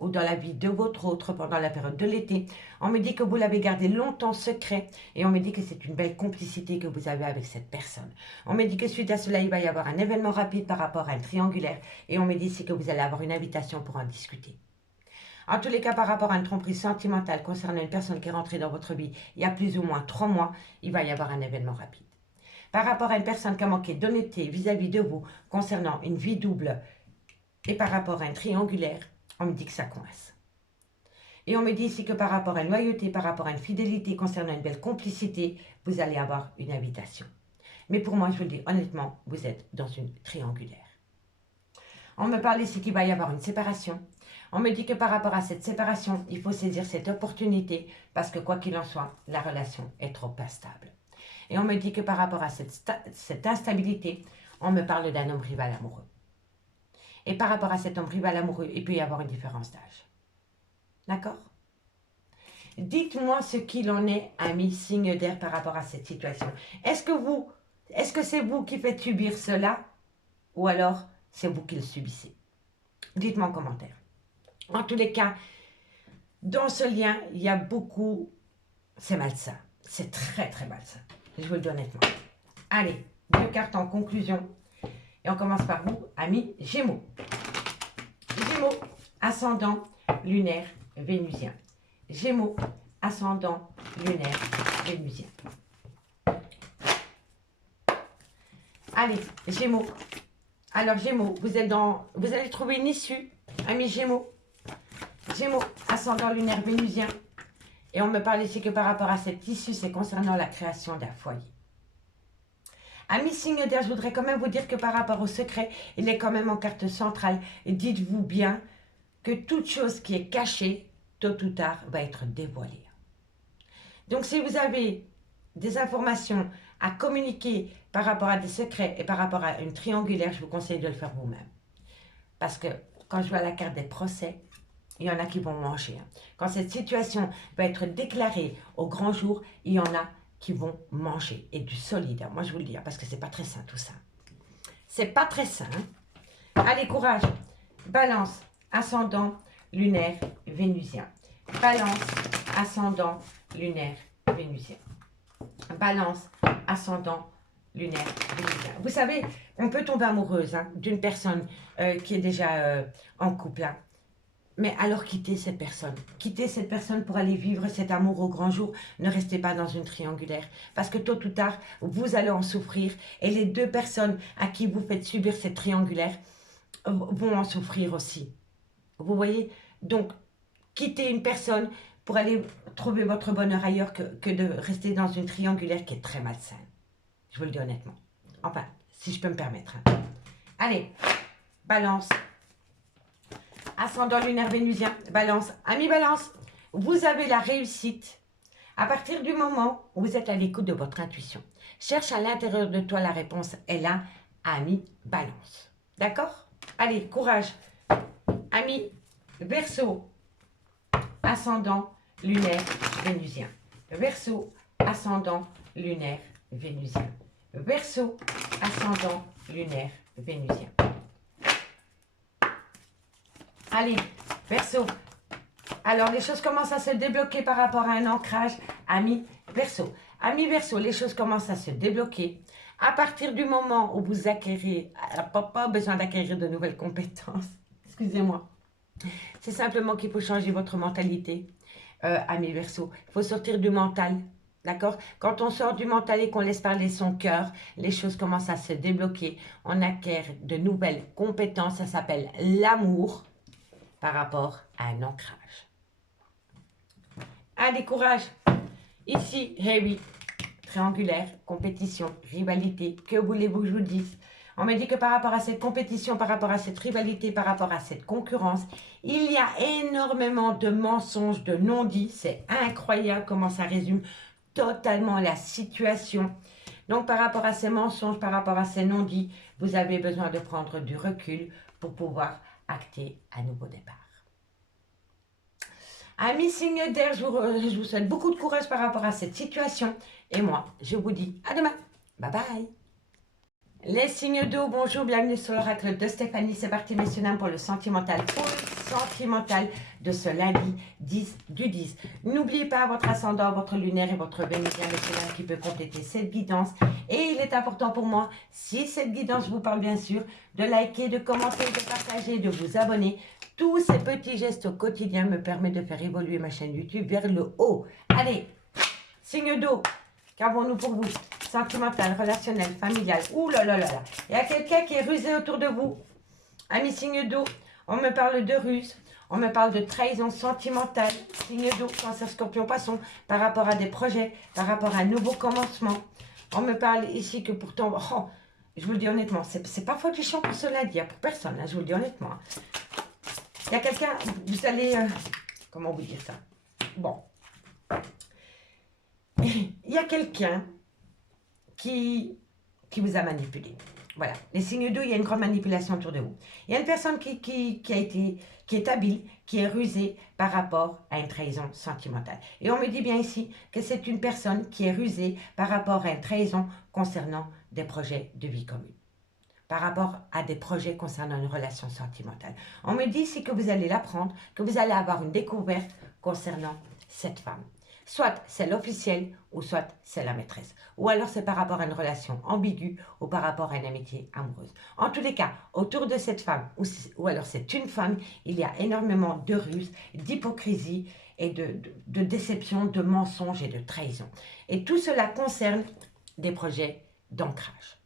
ou dans la vie de votre autre pendant la période de l'été. On me dit que vous l'avez gardé longtemps secret et on me dit que c'est une belle complicité que vous avez avec cette personne. On me dit que suite à cela, il va y avoir un événement rapide par rapport à un triangulaire et on me dit ici que vous allez avoir une invitation pour en discuter. En tous les cas, par rapport à une tromperie sentimentale concernant une personne qui est rentrée dans votre vie il y a plus ou moins 3 mois, il va y avoir un événement rapide. Par rapport à une personne qui a manqué d'honnêteté vis-à-vis de vous concernant une vie double et par rapport à un triangulaire, on me dit que ça coince. Et on me dit ici que par rapport à une loyauté, par rapport à une fidélité concernant une belle complicité, vous allez avoir une invitation. Mais pour moi, je vous le dis honnêtement, vous êtes dans une triangulaire. On me parle ici qu'il va y avoir une séparation. On me dit que par rapport à cette séparation, il faut saisir cette opportunité parce que quoi qu'il en soit, la relation est trop instable. Et on me dit que par rapport à cette instabilité, on me parle d'un homme rival amoureux. Et par rapport à cet homme rival amoureux, il peut y avoir une différence d'âge. D'accord? Dites-moi ce qu'il en est, amis signe d'air, par rapport à cette situation. Est-ce que c'est vous qui faites subir cela ou alors c'est vous qui le subissez? Dites-moi en commentaire. En tous les cas, dans ce lien, il y a beaucoup... C'est malsain. C'est très, très malsain. Je vous le dis honnêtement. Allez, 2 cartes en conclusion. Et on commence par vous, amis Gémeaux. Gémeaux, ascendant, lunaire, vénusien. Gémeaux, ascendant, lunaire, vénusien. Allez, Gémeaux. Alors, Gémeaux, vous allez trouver une issue, amis Gémeaux. Gémeaux, ascendant lunaire vénusien. Et on me parle ici que par rapport à cette issue, c'est concernant la création d'un foyer. Amis signe d'air, je voudrais quand même vous dire que par rapport au secret, il est quand même en carte centrale. Et dites-vous bien que toute chose qui est cachée, tôt ou tard, va être dévoilée. Donc si vous avez des informations à communiquer par rapport à des secrets et par rapport à une triangulaire, je vous conseille de le faire vous-même. Parce que quand je vois la carte des procès, il y en a qui vont manger. Quand cette situation va être déclarée au grand jour, il y en a qui vont manger. Et du solide. Moi, je vous le dis, parce que c'est pas très sain tout ça. C'est pas très sain. Allez, courage. Balance, ascendant, lunaire, vénusien. Balance, ascendant, lunaire, vénusien. Balance, ascendant, lunaire, vénusien. Vous savez, on peut tomber amoureuse d'une personne qui est déjà en couple. Mais alors quittez cette personne. Quittez cette personne pour aller vivre cet amour au grand jour. Ne restez pas dans une triangulaire. Parce que tôt ou tard, vous allez en souffrir. Et les 2 personnes à qui vous faites subir cette triangulaire vont en souffrir aussi. Vous voyez? Donc, quittez une personne pour aller trouver votre bonheur ailleurs que de rester dans une triangulaire qui est très malsaine. Je vous le dis honnêtement. Enfin, si je peux me permettre. Allez, balance. Ascendant lunaire vénusien, balance. Amis balance, vous avez la réussite à partir du moment où vous êtes à l'écoute de votre intuition. Cherche à l'intérieur de toi, la réponse est là, amis balance. D'accord? Allez, courage. Amis Verseau, ascendant lunaire vénusien. Verseau, ascendant lunaire vénusien. Verseau, ascendant lunaire vénusien. Allez, Verseau. Alors, les choses commencent à se débloquer par rapport à un ancrage. Amis Verseau. Amis Verseau, les choses commencent à se débloquer. À partir du moment où vous acquérez, pas besoin d'acquérir de nouvelles compétences. Excusez-moi. C'est simplement qu'il faut changer votre mentalité, amis Verseau. Il faut sortir du mental D'accord? Quand on sort du mental et qu'on laisse parler son cœur, les choses commencent à se débloquer. On acquiert de nouvelles compétences. Ça s'appelle l'amour par rapport à un ancrage. Allez, courage! Ici, eh oui, triangulaire, compétition, rivalité. Que voulez-vous que je vous dise? On me dit que par rapport à cette compétition, par rapport à cette rivalité, par rapport à cette concurrence, il y a énormément de mensonges, de non-dits. C'est incroyable comment ça résume totalement la situation. Donc, par rapport à ces mensonges, par rapport à ces non-dits, vous avez besoin de prendre du recul pour pouvoir acter un nouveau départ. Amis signes d'air, je vous souhaite beaucoup de courage par rapport à cette situation. Et moi, je vous dis à demain. Bye bye. Les signes d'eau, bonjour, bienvenue sur l'oracle de Stéphanie. C'est parti, messieurs, dames, pour le sentimental, sentimental de ce lundi 10 du 10. N'oubliez pas votre ascendant, votre lunaire et votre vénusien, messieurs, dames, qui peut compléter cette guidance. Et il est important pour moi, si cette guidance vous parle bien sûr, de liker, de commenter, de partager, de vous abonner. Tous ces petits gestes au quotidien me permettent de faire évoluer ma chaîne YouTube vers le haut. Allez, signe d'eau, qu'avons-nous pour vous? Sentimental, relationnel, familial. Ouh là là là là. Il y a quelqu'un qui est rusé autour de vous. Amis signe d'eau, on me parle de ruse. On me parle de trahison sentimentale. Signe d'eau, cancer, scorpion, poisson. Par rapport à des projets, par rapport à un nouveau commencement. On me parle ici que pourtant... Oh, je vous le dis honnêtement, c'est pas folichon pour cela dit, pour personne. Hein, je vous le dis honnêtement. Il y a quelqu'un, vous allez... comment vous dire ça? Bon. Il y a quelqu'un qui vous a manipulé. Voilà, les signes d'eau, il y a une grande manipulation autour de vous. Il y a une personne qui est habile, qui est rusée par rapport à une trahison sentimentale. Et on me dit bien ici que c'est une personne qui est rusée par rapport à une trahison concernant des projets de vie commune. Par rapport à des projets concernant une relation sentimentale. On me dit ici que vous allez l'apprendre, que vous allez avoir une découverte concernant cette femme. Soit c'est l'officiel, ou soit c'est la maîtresse. Ou alors c'est par rapport à une relation ambiguë, ou par rapport à une amitié amoureuse. En tous les cas, autour de cette femme, ou alors c'est une femme, il y a énormément de ruses, d'hypocrisie et de déception, de mensonges et de trahison. Et tout cela concerne des projets d'ancrage.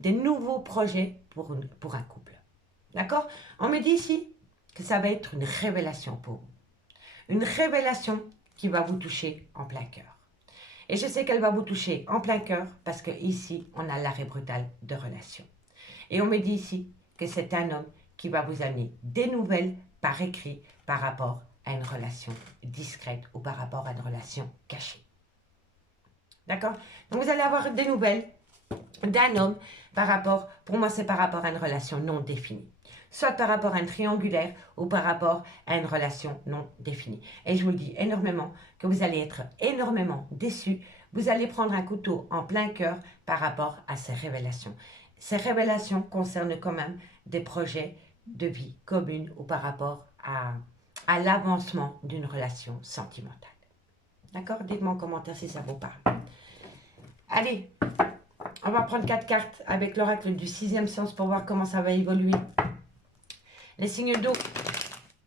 Des nouveaux projets pour un couple. D'accord? On me dit ici que ça va être une révélation pour vous. Une révélation qui va vous toucher en plein cœur. Et je sais qu'elle va vous toucher en plein cœur parce que ici, on a l'arrêt brutal de relation. Et on me dit ici que c'est un homme qui va vous amener des nouvelles par écrit par rapport à une relation discrète ou par rapport à une relation cachée. D'accord? Donc vous allez avoir des nouvelles d'un homme par rapport, pour moi c'est par rapport à une relation non définie. Soit par rapport à un triangulaire ou par rapport à une relation non définie. Et je vous le dis énormément que vous allez être énormément déçus. Vous allez prendre un couteau en plein cœur par rapport à ces révélations. Ces révélations concernent quand même des projets de vie commune ou par rapport à l'avancement d'une relation sentimentale. D'accord? Dites-moi en commentaire si ça vous parle. Allez, on va prendre 4 cartes avec l'oracle du 6e sens pour voir comment ça va évoluer. Les signes d'eau,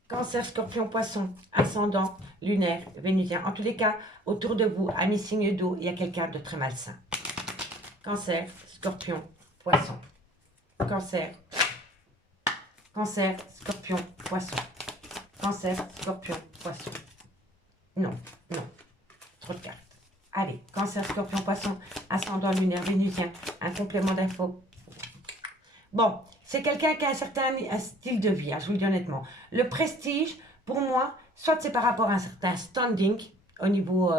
cancer, scorpion, poisson, ascendant, lunaire, vénusien. En tous les cas, autour de vous, amis signes d'eau, il y a quelqu'un de très malsain. Cancer, scorpion, poisson. Cancer, scorpion, poisson. Cancer, scorpion, poisson. Non, non, trop de cartes. Allez, cancer, scorpion, poisson, ascendant, lunaire, vénusien, un complément d'info. Bon, c'est quelqu'un qui a un certain style de vie, hein, je vous le dis honnêtement. Le prestige, pour moi, soit c'est par rapport à un certain standing au niveau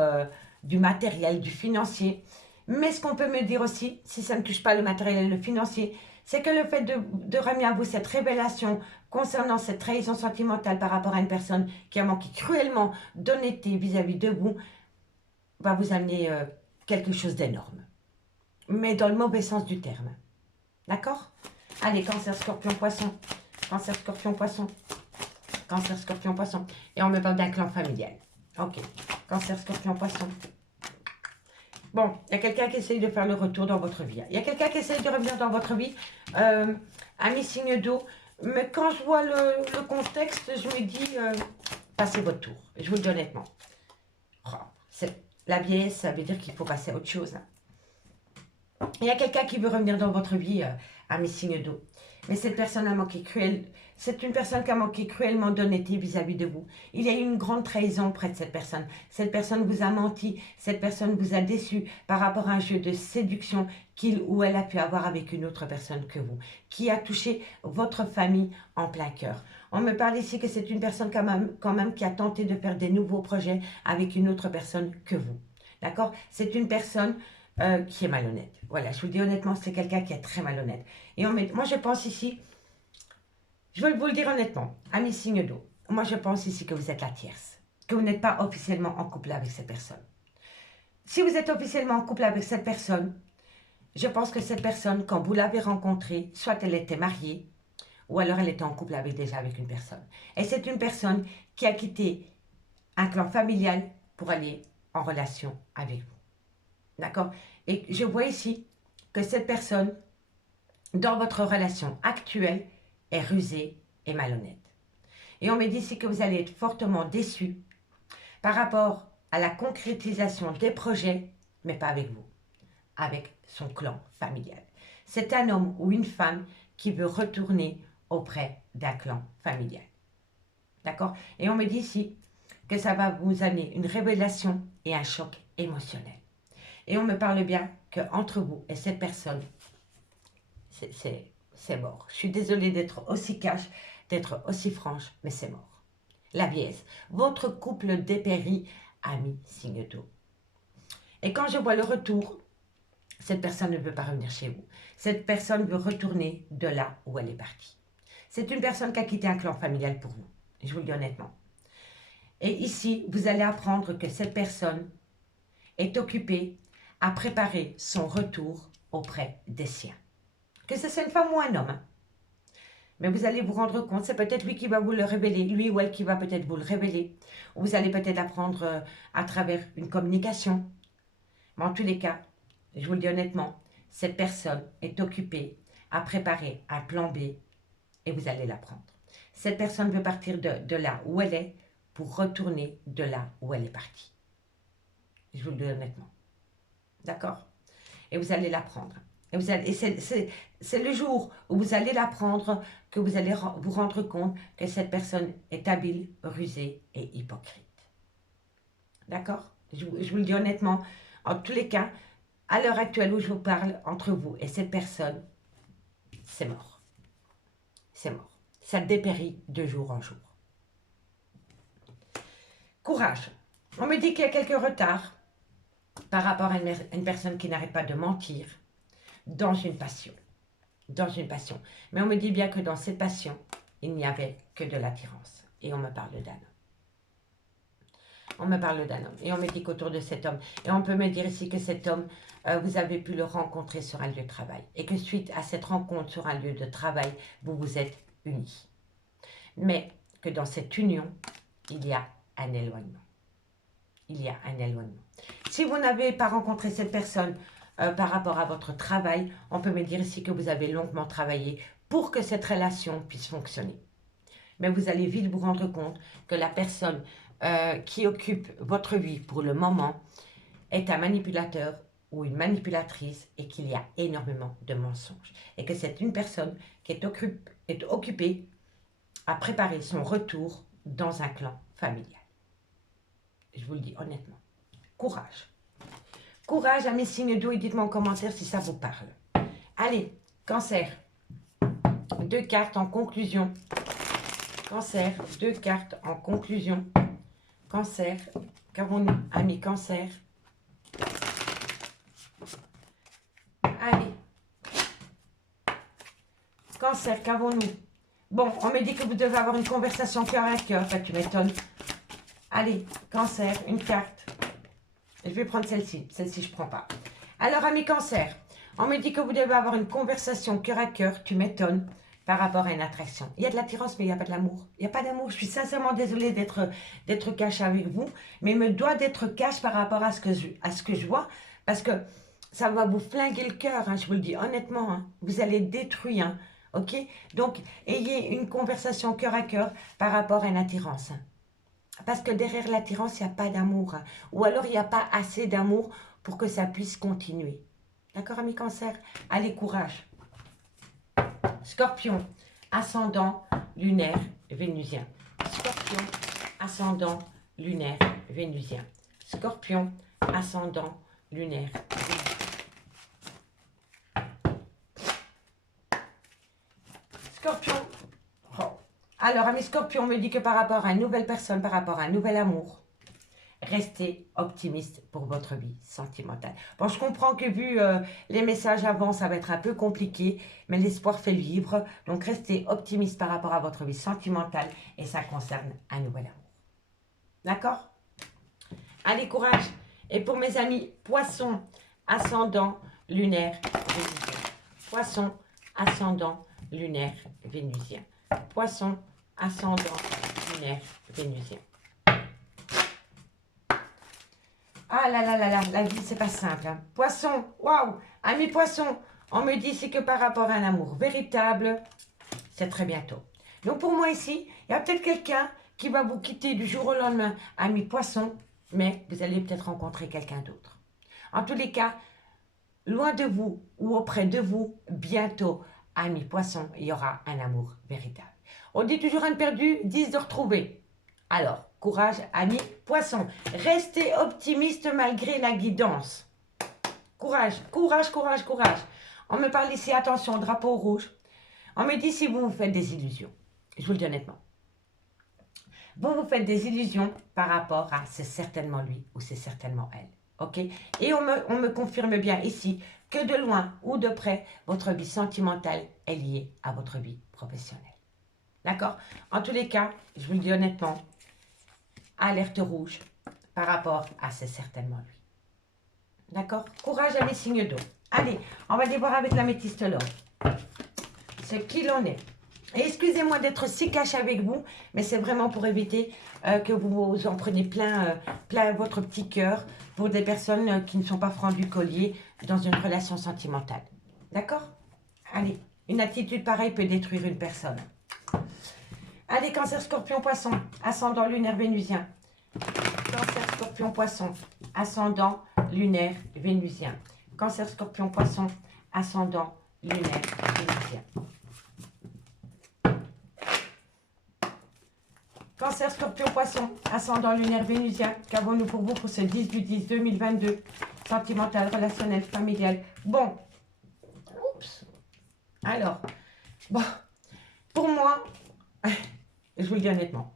du matériel, du financier. Mais ce qu'on peut me dire aussi, si ça ne touche pas le matériel et le financier, c'est que le fait de ramener à vous cette révélation concernant cette trahison sentimentale par rapport à une personne qui a manqué cruellement d'honnêteté vis-à-vis de vous, va vous amener quelque chose d'énorme. Mais dans le mauvais sens du terme. D'accord? Allez, cancer, scorpion, poisson. Cancer, scorpion, poisson. Cancer, scorpion, poisson. Et on me parle d'un clan familial. Ok. Cancer, scorpion, poisson. Bon, il y a quelqu'un qui essaye de faire le retour dans votre vie. Il y a quelqu'un qui essaye de revenir dans votre vie. Ami signe d'eau. Mais quand je vois le contexte, je me dis, passez votre tour. Je vous le dis honnêtement. Oh, La vieillesse, ça veut dire qu'il faut passer à autre chose. Il y a quelqu'un qui veut revenir dans votre vie à mes signes d'eau. Mais cette personne a manqué c'est une personne qui a manqué cruellement d'honnêteté vis-à-vis de vous. Il y a eu une grande trahison auprès de cette personne. Cette personne vous a menti, cette personne vous a déçu par rapport à un jeu de séduction qu'il ou elle a pu avoir avec une autre personne que vous, qui a touché votre famille en plein cœur. On me parle ici que c'est une personne quand même qui a tenté de faire des nouveaux projets avec une autre personne que vous. D'accord? C'est une personne qui est malhonnête. Voilà, je vous le dis honnêtement, c'est quelqu'un qui est très malhonnête. Et moi, je pense ici, je vais vous le dire honnêtement, à mes signes d'eau, moi, je pense ici que vous êtes la tierce, que vous n'êtes pas officiellement en couple avec cette personne. Si vous êtes officiellement en couple avec cette personne, je pense que cette personne, quand vous l'avez rencontrée, soit elle était mariée, ou alors elle était en couple déjà avec une personne. Et c'est une personne qui a quitté un clan familial pour aller en relation avec vous. D'accord? Et je vois ici que cette personne, dans votre relation actuelle, est rusée et malhonnête. Et on me dit ici que vous allez être fortement déçu par rapport à la concrétisation des projets, mais pas avec vous, avec son clan familial. C'est un homme ou une femme qui veut retourner auprès d'un clan familial. D'accord? Et on me dit ici que ça va vous amener une révélation et un choc émotionnel. Et on me parle bien qu'entre vous et cette personne, c'est mort. Je suis désolée d'être aussi cash, d'être aussi franche, mais c'est mort. La vieillesse. Votre couple dépérit a mis signe d'eau. Et quand je vois le retour, cette personne ne veut pas revenir chez vous. Cette personne veut retourner de là où elle est partie. C'est une personne qui a quitté un clan familial pour vous. Je vous le dis honnêtement. Et ici, vous allez apprendre que cette personne est occupée à préparer son retour auprès des siens. Que ce soit une femme ou un homme. Mais vous allez vous rendre compte, c'est peut-être lui qui va vous le révéler, lui ou elle qui va peut-être vous le révéler. Ou vous allez peut-être apprendre à travers une communication. Mais en tous les cas, je vous le dis honnêtement, cette personne est occupée à préparer un plan B et vous allez l'apprendre. Cette personne veut partir de là où elle est pour retourner de là où elle est partie. Je vous le dis honnêtement. D'accord? Et vous allez l'apprendre. Et c'est le jour où vous allez l'apprendre que vous allez vous rendre compte que cette personne est habile, rusée et hypocrite. D'accord? Je vous le dis honnêtement. En tous les cas, à l'heure actuelle où je vous parle, entre vous et cette personne, c'est mort. C'est mort. Ça dépérit de jour en jour. Courage. On me dit qu'il y a quelques retards par rapport à une personne qui n'arrête pas de mentir dans une passion. Dans une passion. Mais on me dit bien que dans cette passion, il n'y avait que de l'attirance. Et on me parle d'un homme. On me parle d'un homme. Et on me dit qu'autour de cet homme, et on peut me dire ici que cet homme, vous avez pu le rencontrer sur un lieu de travail. Et que suite à cette rencontre sur un lieu de travail, vous vous êtes unis. Mais que dans cette union, il y a un éloignement. Il y a un éloignement. Si vous n'avez pas rencontré cette personne par rapport à votre travail, on peut me dire ici que vous avez longuement travaillé pour que cette relation puisse fonctionner. Mais vous allez vite vous rendre compte que la personne qui occupe votre vie pour le moment est un manipulateur ou une manipulatrice et qu'il y a énormément de mensonges. Et que c'est une personne qui est occupée à préparer son retour dans un clan familial. Je vous le dis honnêtement. Courage. Courage à mes signes d'eau et dites-moi en commentaire si ça vous parle. Allez, Cancer. 2 cartes en conclusion. Cancer, 2 cartes en conclusion. Cancer, qu'avons-nous, amis Cancer? Allez. Cancer, qu'avons-nous? Bon, on me dit que vous devez avoir une conversation cœur à cœur. Enfin, tu m'étonnes. Allez, Cancer, une carte. Je vais prendre celle-ci. Celle-ci, je ne prends pas. Alors, amis Cancer, on me dit que vous devez avoir une conversation cœur à cœur. Tu m'étonnes par rapport à une attraction. Il y a de l'attirance, mais il n'y a pas de l'amour. Il n'y a pas d'amour. Je suis sincèrement désolée d'être cash avec vous, mais il me doit d'être cash par rapport à ce que je vois, parce que ça va vous flinguer le cœur, hein, je vous le dis honnêtement. Hein. Vous allez détruire, hein, ok? Donc, ayez une conversation cœur à cœur par rapport à une attirance. Hein. Parce que derrière l'attirance, il n'y a pas d'amour. Hein. Ou alors, il n'y a pas assez d'amour pour que ça puisse continuer. D'accord, amis Cancer? Allez, courage. Scorpion, ascendant, lunaire, vénusien. Scorpion, ascendant, lunaire, vénusien. Scorpion, ascendant, lunaire, vénusien. Scorpion. Oh. Alors, amis Scorpion, on me dit que par rapport à une nouvelle personne, par rapport à un nouvel amour, restez optimiste pour votre vie sentimentale. Bon, je comprends que vu les messages avant, ça va être un peu compliqué, mais l'espoir fait vivre. Donc, restez optimiste par rapport à votre vie sentimentale et ça concerne un nouvel amour. D'accord? Allez, courage. Et pour mes amis, poisson, ascendant, lunaire, vénusien. Poisson, ascendant, lunaire, vénusien. Poisson, ascendant, lunaire, vénusien. Ah là là là là, la vie, c'est pas simple. Hein. Poisson, waouh, amis poissons, on me dit c'est que par rapport à un amour véritable, c'est très bientôt. Donc pour moi ici, il y a peut-être quelqu'un qui va vous quitter du jour au lendemain, amis poissons, mais vous allez peut-être rencontrer quelqu'un d'autre. En tous les cas, loin de vous ou auprès de vous, bientôt, amis poissons, il y aura un amour véritable. On dit toujours un de perdu, 10 de retrouvé. Alors, courage, amis poissons. Restez optimiste malgré la guidance. Courage, courage, courage, courage. On me parle ici, attention, drapeau rouge. On me dit si vous vous faites des illusions. Je vous le dis honnêtement. Vous vous faites des illusions par rapport à c'est certainement lui ou c'est certainement elle. Ok? Et on me confirme bien ici que de loin ou de près, votre vie sentimentale est liée à votre vie professionnelle. D'accord? En tous les cas, je vous le dis honnêtement, alerte rouge par rapport à c'est certainement lui. D'accord? Courage à mes signes d'eau. Allez, on va aller voir avec l'améthyste l'or. Ce qu'il en est. Et excusez-moi d'être si cash avec vous, mais c'est vraiment pour éviter que vous en preniez plein votre petit cœur pour des personnes qui ne sont pas francs du collier dans une relation sentimentale. D'accord? Allez, une attitude pareille peut détruire une personne. Allez, Cancer, Scorpion, Poisson, ascendant lunaire vénusien. Cancer, Scorpion, Poisson, ascendant lunaire vénusien. Cancer, Scorpion, Poisson, ascendant lunaire vénusien. Cancer, Scorpion, Poisson, ascendant lunaire vénusien. Qu'avons-nous pour vous pour ce 10/10/2022? Sentimental, relationnel, familial. Bon. Oups. Alors, bon. Pour moi, je vous le dis honnêtement.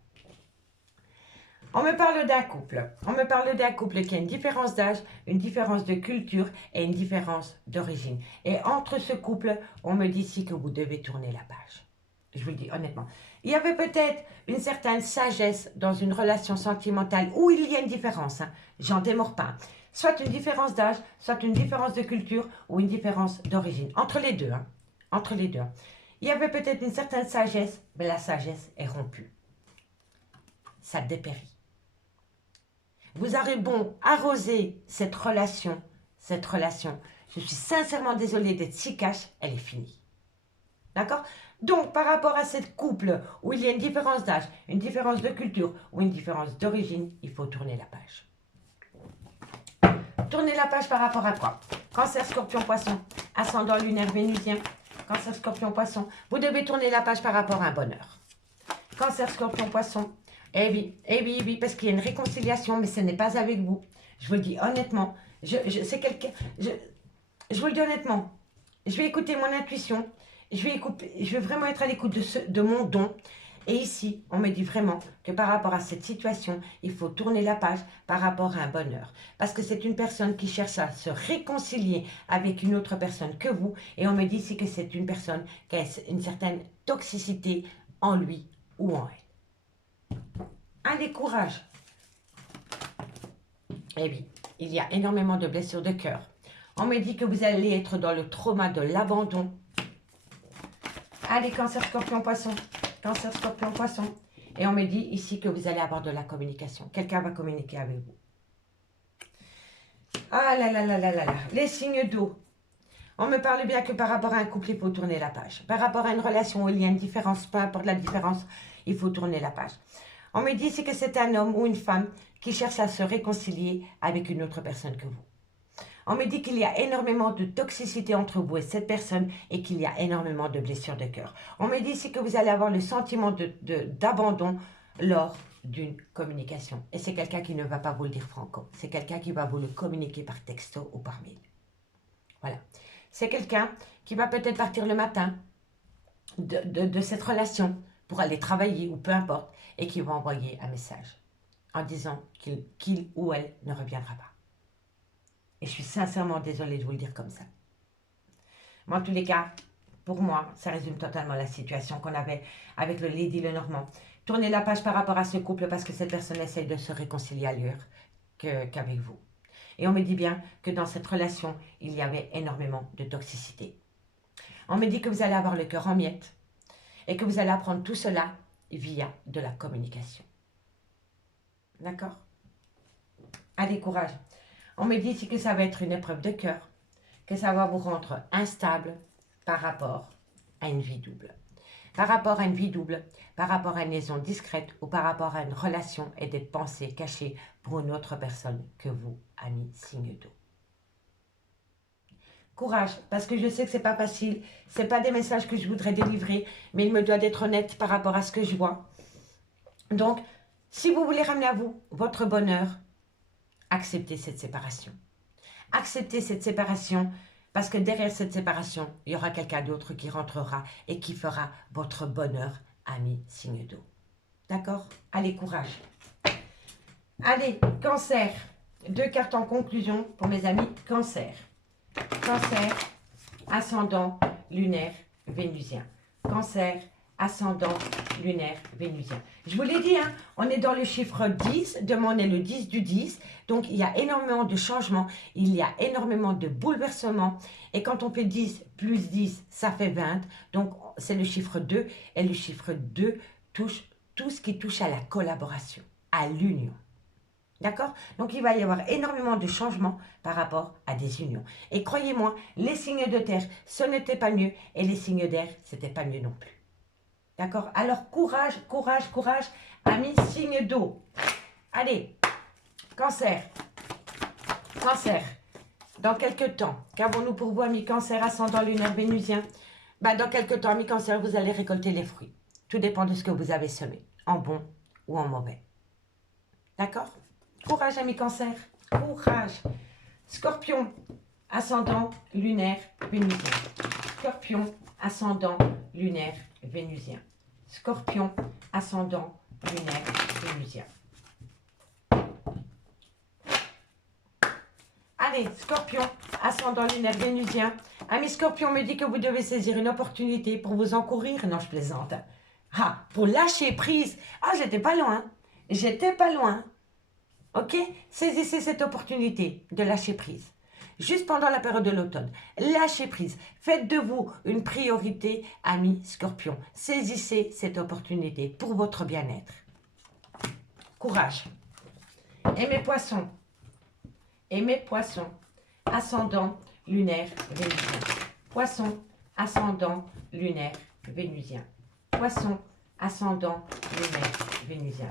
On me parle d'un couple. On me parle d'un couple qui a une différence d'âge, une différence de culture et une différence d'origine. Et entre ce couple, on me dit ici que vous devez tourner la page. Je vous le dis honnêtement. Il y avait peut-être une certaine sagesse dans une relation sentimentale où il y a une différence. Hein, j'en démords pas. Soit une différence d'âge, soit une différence de culture ou une différence d'origine. Entre les deux. Hein, entre les deux. Il y avait peut-être une certaine sagesse, mais la sagesse est rompue. Ça dépérit. Vous aurez bon arroser cette relation. Je suis sincèrement désolée d'être si cash, elle est finie. D'accord? Donc, par rapport à cette couple où il y a une différence d'âge, une différence de culture ou une différence d'origine, il faut tourner la page. Tourner la page par rapport à quoi? Cancer, Scorpion, Poisson, ascendant lunaire vénusien. Cancer, Scorpion, Poisson, vous devez tourner la page par rapport à un bonheur. Cancer, Scorpion, Poisson, oui, parce qu'il y a une réconciliation, mais ce n'est pas avec vous. Je vous le dis honnêtement, c'est quelqu'un, je vous le dis honnêtement, je vais écouter mon intuition, je vais vraiment être à l'écoute de mon don. Et ici, on me dit vraiment que par rapport à cette situation, il faut tourner la page par rapport à un bonheur. Parce que c'est une personne qui cherche à se réconcilier avec une autre personne que vous. Et on me dit ici que c'est une personne qui a une certaine toxicité en lui ou en elle. Allez, courage. Eh oui, il y a énormément de blessures de cœur. On me dit que vous allez être dans le trauma de l'abandon. Allez, Cancer, Scorpion, Poisson. Cancer, Scorpion, Poisson. Et on me dit ici que vous allez avoir de la communication. Quelqu'un va communiquer avec vous. Ah là là là là là là. Les signes d'eau. On me parle bien que par rapport à un couple, il faut tourner la page. Par rapport à une relation où il y a une différence, peu importe la différence, il faut tourner la page. On me dit ici que c'est un homme ou une femme qui cherche à se réconcilier avec une autre personne que vous. On me dit qu'il y a énormément de toxicité entre vous et cette personne et qu'il y a énormément de blessures de cœur. On me dit ici que vous allez avoir le sentiment d'abandon lors d'une communication. Et c'est quelqu'un qui ne va pas vous le dire franco. C'est quelqu'un qui va vous le communiquer par texto ou par mail. Voilà. C'est quelqu'un qui va peut-être partir le matin de cette relation pour aller travailler ou peu importe et qui va envoyer un message en disant qu'il ou elle ne reviendra pas. Et je suis sincèrement désolée de vous le dire comme ça. Mais en tous les cas, pour moi, ça résume totalement la situation qu'on avait avec le Lady Lenormand. Tournez la page par rapport à ce couple parce que cette personne essaye de se réconcilier ailleurs qu'avec vous. Et on me dit bien que dans cette relation, il y avait énormément de toxicité. On me dit que vous allez avoir le cœur en miettes et que vous allez apprendre tout cela via de la communication. D'accord? Allez, courage. On me dit ici que ça va être une épreuve de cœur, que ça va vous rendre instable par rapport à une vie double. Par rapport à une vie double, par rapport à une liaison discrète ou par rapport à une relation et des pensées cachées pour une autre personne que vous, ami signe d'eau. Courage, parce que je sais que c'est pas facile, c'est pas des messages que je voudrais délivrer, mais il me doit d'être honnête par rapport à ce que je vois. Donc, si vous voulez ramener à vous votre bonheur, acceptez cette séparation. Acceptez cette séparation parce que derrière cette séparation, il y aura quelqu'un d'autre qui rentrera et qui fera votre bonheur, ami signe d'eau. D'accord? Allez, courage. Allez, cancer. 2 cartes en conclusion pour mes amis cancer. Cancer, ascendant, lunaire, vénusien. Cancer, ascendant, lunaire, vénusien. Je vous l'ai dit, hein, on est dans le chiffre 10, demain on est le 10 du 10, donc il y a énormément de changements, il y a énormément de bouleversements, et quand on fait 10 plus 10, ça fait 20, donc c'est le chiffre 2, et le chiffre 2 touche tout ce qui touche à la collaboration, à l'union. D'accord? Donc, il va y avoir énormément de changements par rapport à des unions. Et croyez-moi, les signes de terre, ce n'était pas mieux, et les signes d'air, ce n'était pas mieux non plus. D'accord? Alors, courage, courage, courage, amis signes d'eau. Allez, cancer. Cancer. Dans quelques temps, qu'avons-nous pour vous, amis cancer, ascendant lunaire vénusien? Dans quelques temps, amis cancer, vous allez récolter les fruits. Tout dépend de ce que vous avez semé, en bon ou en mauvais. D'accord? Courage, amis cancer. Courage. Scorpion, ascendant lunaire vénusien. Scorpion, ascendant lunaire vénusien. Scorpion, ascendant lunaire vénusien. Allez, Scorpion, ascendant lunaire vénusien. Ami Scorpion me dit que vous devez saisir une opportunité pour vous encourir. Non, je plaisante. Ah, pour lâcher prise. Ah, j'étais pas loin. J'étais pas loin. Ok? Saisissez cette opportunité de lâcher prise. Juste pendant la période de l'automne. Lâchez prise. Faites de vous une priorité, ami Scorpion. Saisissez cette opportunité pour votre bien-être. Courage. Et mes poissons. Et mes poissons. Ascendant lunaire vénusien. Poisson, ascendant lunaire vénusien. Poisson, ascendant lunaire vénusien.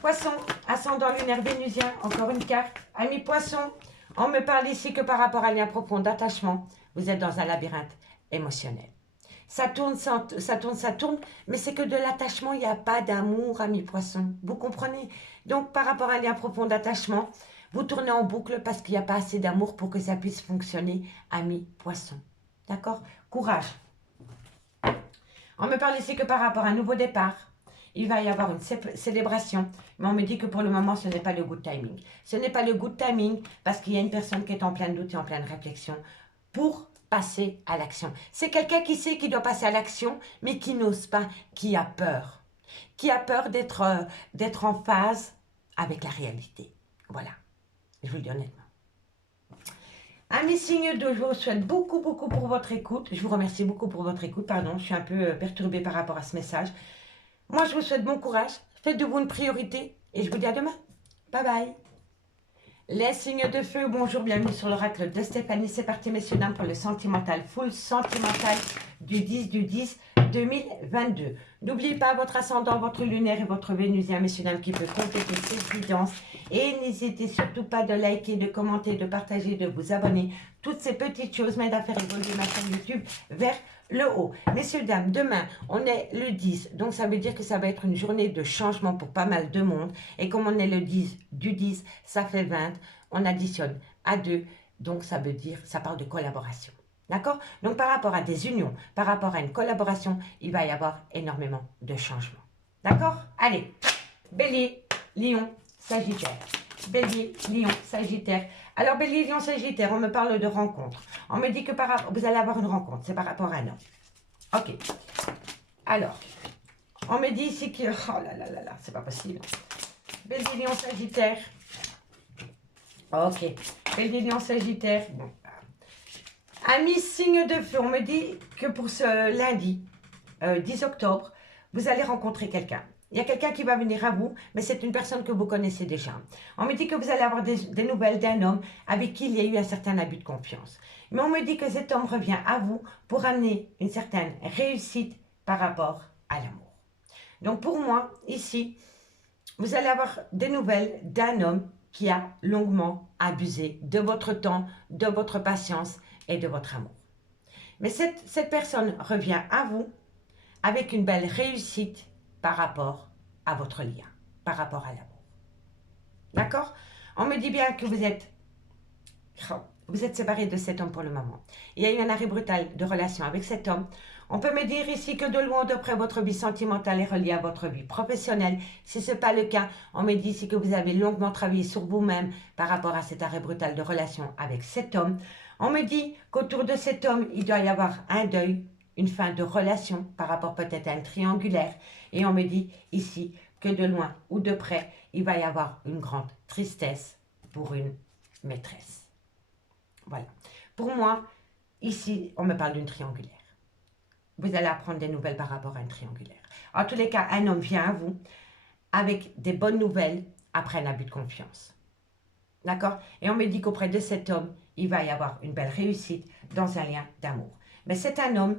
Poisson, ascendant lunaire vénusien, encore une carte. Amis poissons, on me parle ici que par rapport à un lien profond d'attachement, vous êtes dans un labyrinthe émotionnel. Ça tourne, ça tourne, mais c'est que de l'attachement, il n'y a pas d'amour, amis poissons. Vous comprenez? Donc, par rapport à un lien profond d'attachement, vous tournez en boucle parce qu'il n'y a pas assez d'amour pour que ça puisse fonctionner, amis poissons. D'accord? Courage. On me parle ici que par rapport à un nouveau départ, il va y avoir une célébration, mais on me dit que pour le moment, ce n'est pas le good timing. Ce n'est pas le good timing parce qu'il y a une personne qui est en plein doute et en pleine réflexion pour passer à l'action. C'est quelqu'un qui sait qu'il doit passer à l'action, mais qui n'ose pas, qui a peur. Qui a peur d'être en phase avec la réalité. Voilà, je vous le dis honnêtement. Amis signes d'eau, je vous souhaite beaucoup pour votre écoute. Je vous remercie beaucoup pour votre écoute, pardon, je suis un peu perturbée par rapport à ce message. Moi, je vous souhaite bon courage. Faites de vous une priorité. Et je vous dis à demain. Bye bye. Les signes de feu, bonjour, bienvenue sur l'oracle de Stéphanie. C'est parti, messieurs, dames, pour le sentimental, full sentimental du 10 du 10 2022. N'oubliez pas votre ascendant, votre lunaire et votre vénusien, messieurs, dames, qui peut compléter cette guidance. Et n'hésitez surtout pas de liker, de commenter, de partager, de vous abonner. Toutes ces petites choses m'aident à faire évoluer ma chaîne YouTube vers le haut. Messieurs, dames, demain, on est le 10. Donc, ça veut dire que ça va être une journée de changement pour pas mal de monde. Et comme on est le 10 du 10, ça fait 20. On additionne à 2. Donc, ça veut dire, ça parle de collaboration. D'accord? Donc, par rapport à des unions, par rapport à une collaboration, il va y avoir énormément de changements. D'accord? Allez, Bélier, Lion, Sagittaire. Bélier, Lion, Sagittaire. Alors, Bélier, Lion, Sagittaire, on me parle de rencontre. On me dit que vous allez avoir une rencontre. C'est par rapport à un homme. Ok. Alors, on me dit ici que... Oh là là là là, c'est pas possible. Bélier, Lion, Sagittaire. Ok. Bélier, Lion, Sagittaire. Bon. Amis, signe de feu, on me dit que pour ce lundi, 10 octobre, vous allez rencontrer quelqu'un. Il y a quelqu'un qui va venir à vous, mais c'est une personne que vous connaissez déjà. On me dit que vous allez avoir des nouvelles d'un homme avec qui il y a eu un certain abus de confiance. Mais on me dit que cet homme revient à vous pour amener une certaine réussite par rapport à l'amour. Donc pour moi, ici, vous allez avoir des nouvelles d'un homme qui a longuement abusé de votre temps, de votre patience et de votre amour. Mais cette personne revient à vous avec une belle réussite par rapport à votre lien, par rapport à l'amour. D'accord? On me dit bien que vous êtes séparés de cet homme pour le moment. Il y a eu un arrêt brutal de relation avec cet homme. On peut me dire ici que de loin ou de près, votre vie sentimentale est reliée à votre vie professionnelle. Si ce n'est pas le cas, on me dit ici que vous avez longuement travaillé sur vous-même par rapport à cet arrêt brutal de relation avec cet homme. On me dit qu'autour de cet homme, il doit y avoir un deuil, une fin de relation par rapport peut-être à un triangulaire. Et on me dit ici que de loin ou de près, il va y avoir une grande tristesse pour une maîtresse. Voilà. Pour moi, ici, on me parle d'une triangulaire. Vous allez apprendre des nouvelles par rapport à un triangulaire. En tous les cas, un homme vient à vous avec des bonnes nouvelles après un abus de confiance. D'accord? Et on me dit qu'auprès de cet homme, il va y avoir une belle réussite dans un lien d'amour. Mais c'est un homme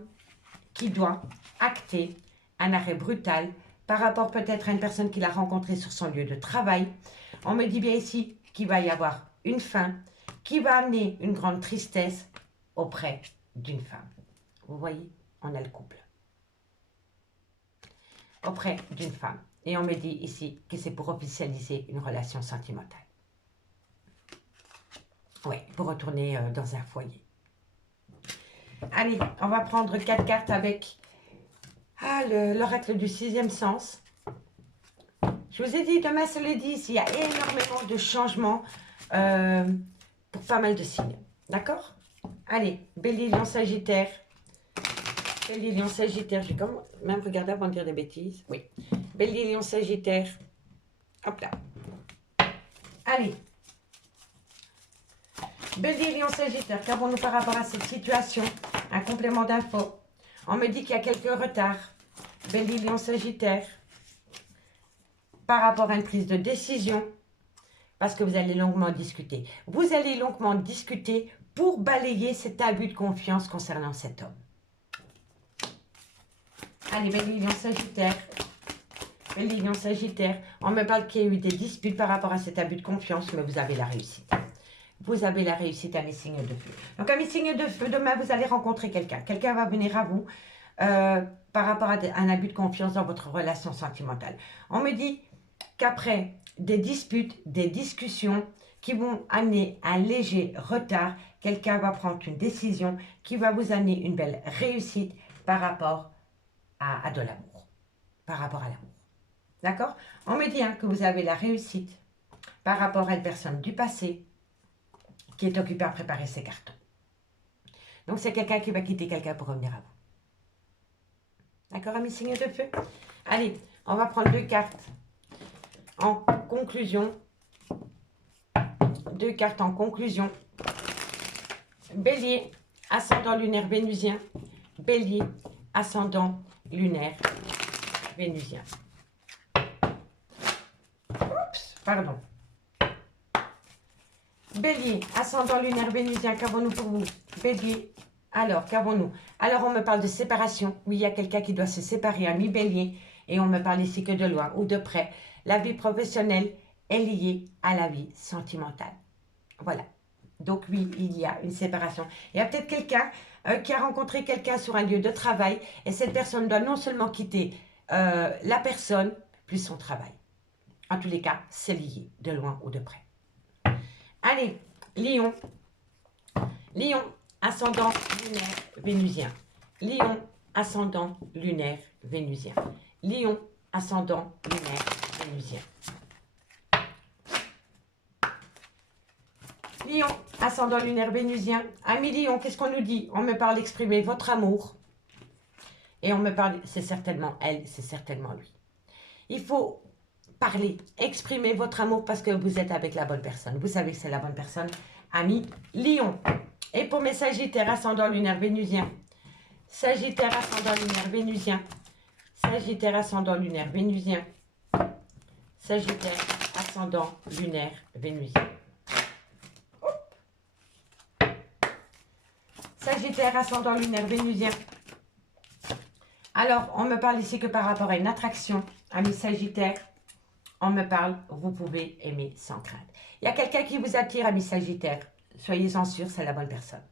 qui doit acter un arrêt brutal par rapport peut-être à une personne qu'il a rencontrée sur son lieu de travail. On me dit bien ici qu'il va y avoir une fin qui va amener une grande tristesse auprès d'une femme. Vous voyez, on a le couple. Auprès d'une femme. Et on me dit ici que c'est pour officialiser une relation sentimentale. Oui, pour retourner dans un foyer. Allez, on va prendre 4 cartes avec l'oracle du 6e sens. Je vous ai dit, demain c'est le 10, il y a énormément de changements pour pas mal de signes. D'accord? Allez, Bélier, Lion, Sagittaire. Bélier, Lion, Sagittaire. Je vais quand même regarder avant de dire des bêtises. Oui. Bélier, Lion, Sagittaire. Hop là. Allez. Bélier, Lion, Sagittaire, qu'avons-nous par rapport à cette situation? Un complément d'info. On me dit qu'il y a quelques retards. Bélier, Lion, Sagittaire. Par rapport à une prise de décision. Parce que vous allez longuement discuter. Vous allez longuement discuter pour balayer cet abus de confiance concernant cet homme. Allez, Bélier, Lion, Sagittaire. Bélier, Lion, Sagittaire. On me parle qu'il y a eu des disputes par rapport à cet abus de confiance, mais vous avez la réussite. Vous avez la réussite à mes signes de feu. Donc, à mes signes de feu, demain, vous allez rencontrer quelqu'un. Quelqu'un va venir à vous par rapport à un abus de confiance dans votre relation sentimentale. On me dit qu'après des disputes, des discussions qui vont amener un léger retard, quelqu'un va prendre une décision qui va vous amener une belle réussite par rapport à de l'amour. Par rapport à l'amour. D'accord? On me dit que vous avez la réussite par rapport à une personne du passé qui est occupé à préparer ses cartons. Donc, c'est quelqu'un qui va quitter quelqu'un pour revenir à vous. D'accord, amis signes de feu? Allez, on va prendre 2 cartes en conclusion. 2 cartes en conclusion. Bélier, ascendant lunaire vénusien. Bélier, ascendant lunaire vénusien. Oups, pardon. Bélier, ascendant lunaire vénusien, qu'avons-nous pour vous? Bélier, alors, qu'avons-nous? Alors, on me parle de séparation. Oui, il y a quelqu'un qui doit se séparer, ami bélier. Et on me parle ici que de loin ou de près. La vie professionnelle est liée à la vie sentimentale. Voilà. Donc oui, il y a une séparation. Il y a peut-être quelqu'un qui a rencontré quelqu'un sur un lieu de travail et cette personne doit non seulement quitter la personne, plus son travail. En tous les cas, c'est lié, de loin ou de près. Allez, Lion. Lion, ascendant lunaire vénusien. Lion, ascendant lunaire vénusien. Lion, ascendant lunaire vénusien. Lion, ascendant lunaire vénusien. Ami Lion, qu'est-ce qu'on nous dit? On me parle d'exprimer votre amour. Et on me parle, c'est certainement elle, c'est certainement lui. Il faut parler, exprimer votre amour parce que vous êtes avec la bonne personne. Vous savez que c'est la bonne personne. Ami Lion. Et pour mes Sagittaires, ascendant lunaire vénusien. Sagittaire, ascendant lunaire vénusien. Sagittaire, ascendant lunaire vénusien. Sagittaire, ascendant lunaire vénusien. Sagittaire, ascendant lunaire vénusien. Alors, on me parle ici que par rapport à une attraction, ami Sagittaire, on me parle, vous pouvez aimer sans crainte. Il y a quelqu'un qui vous attire, ami Sagittaire. Soyez-en sûr, c'est la bonne personne.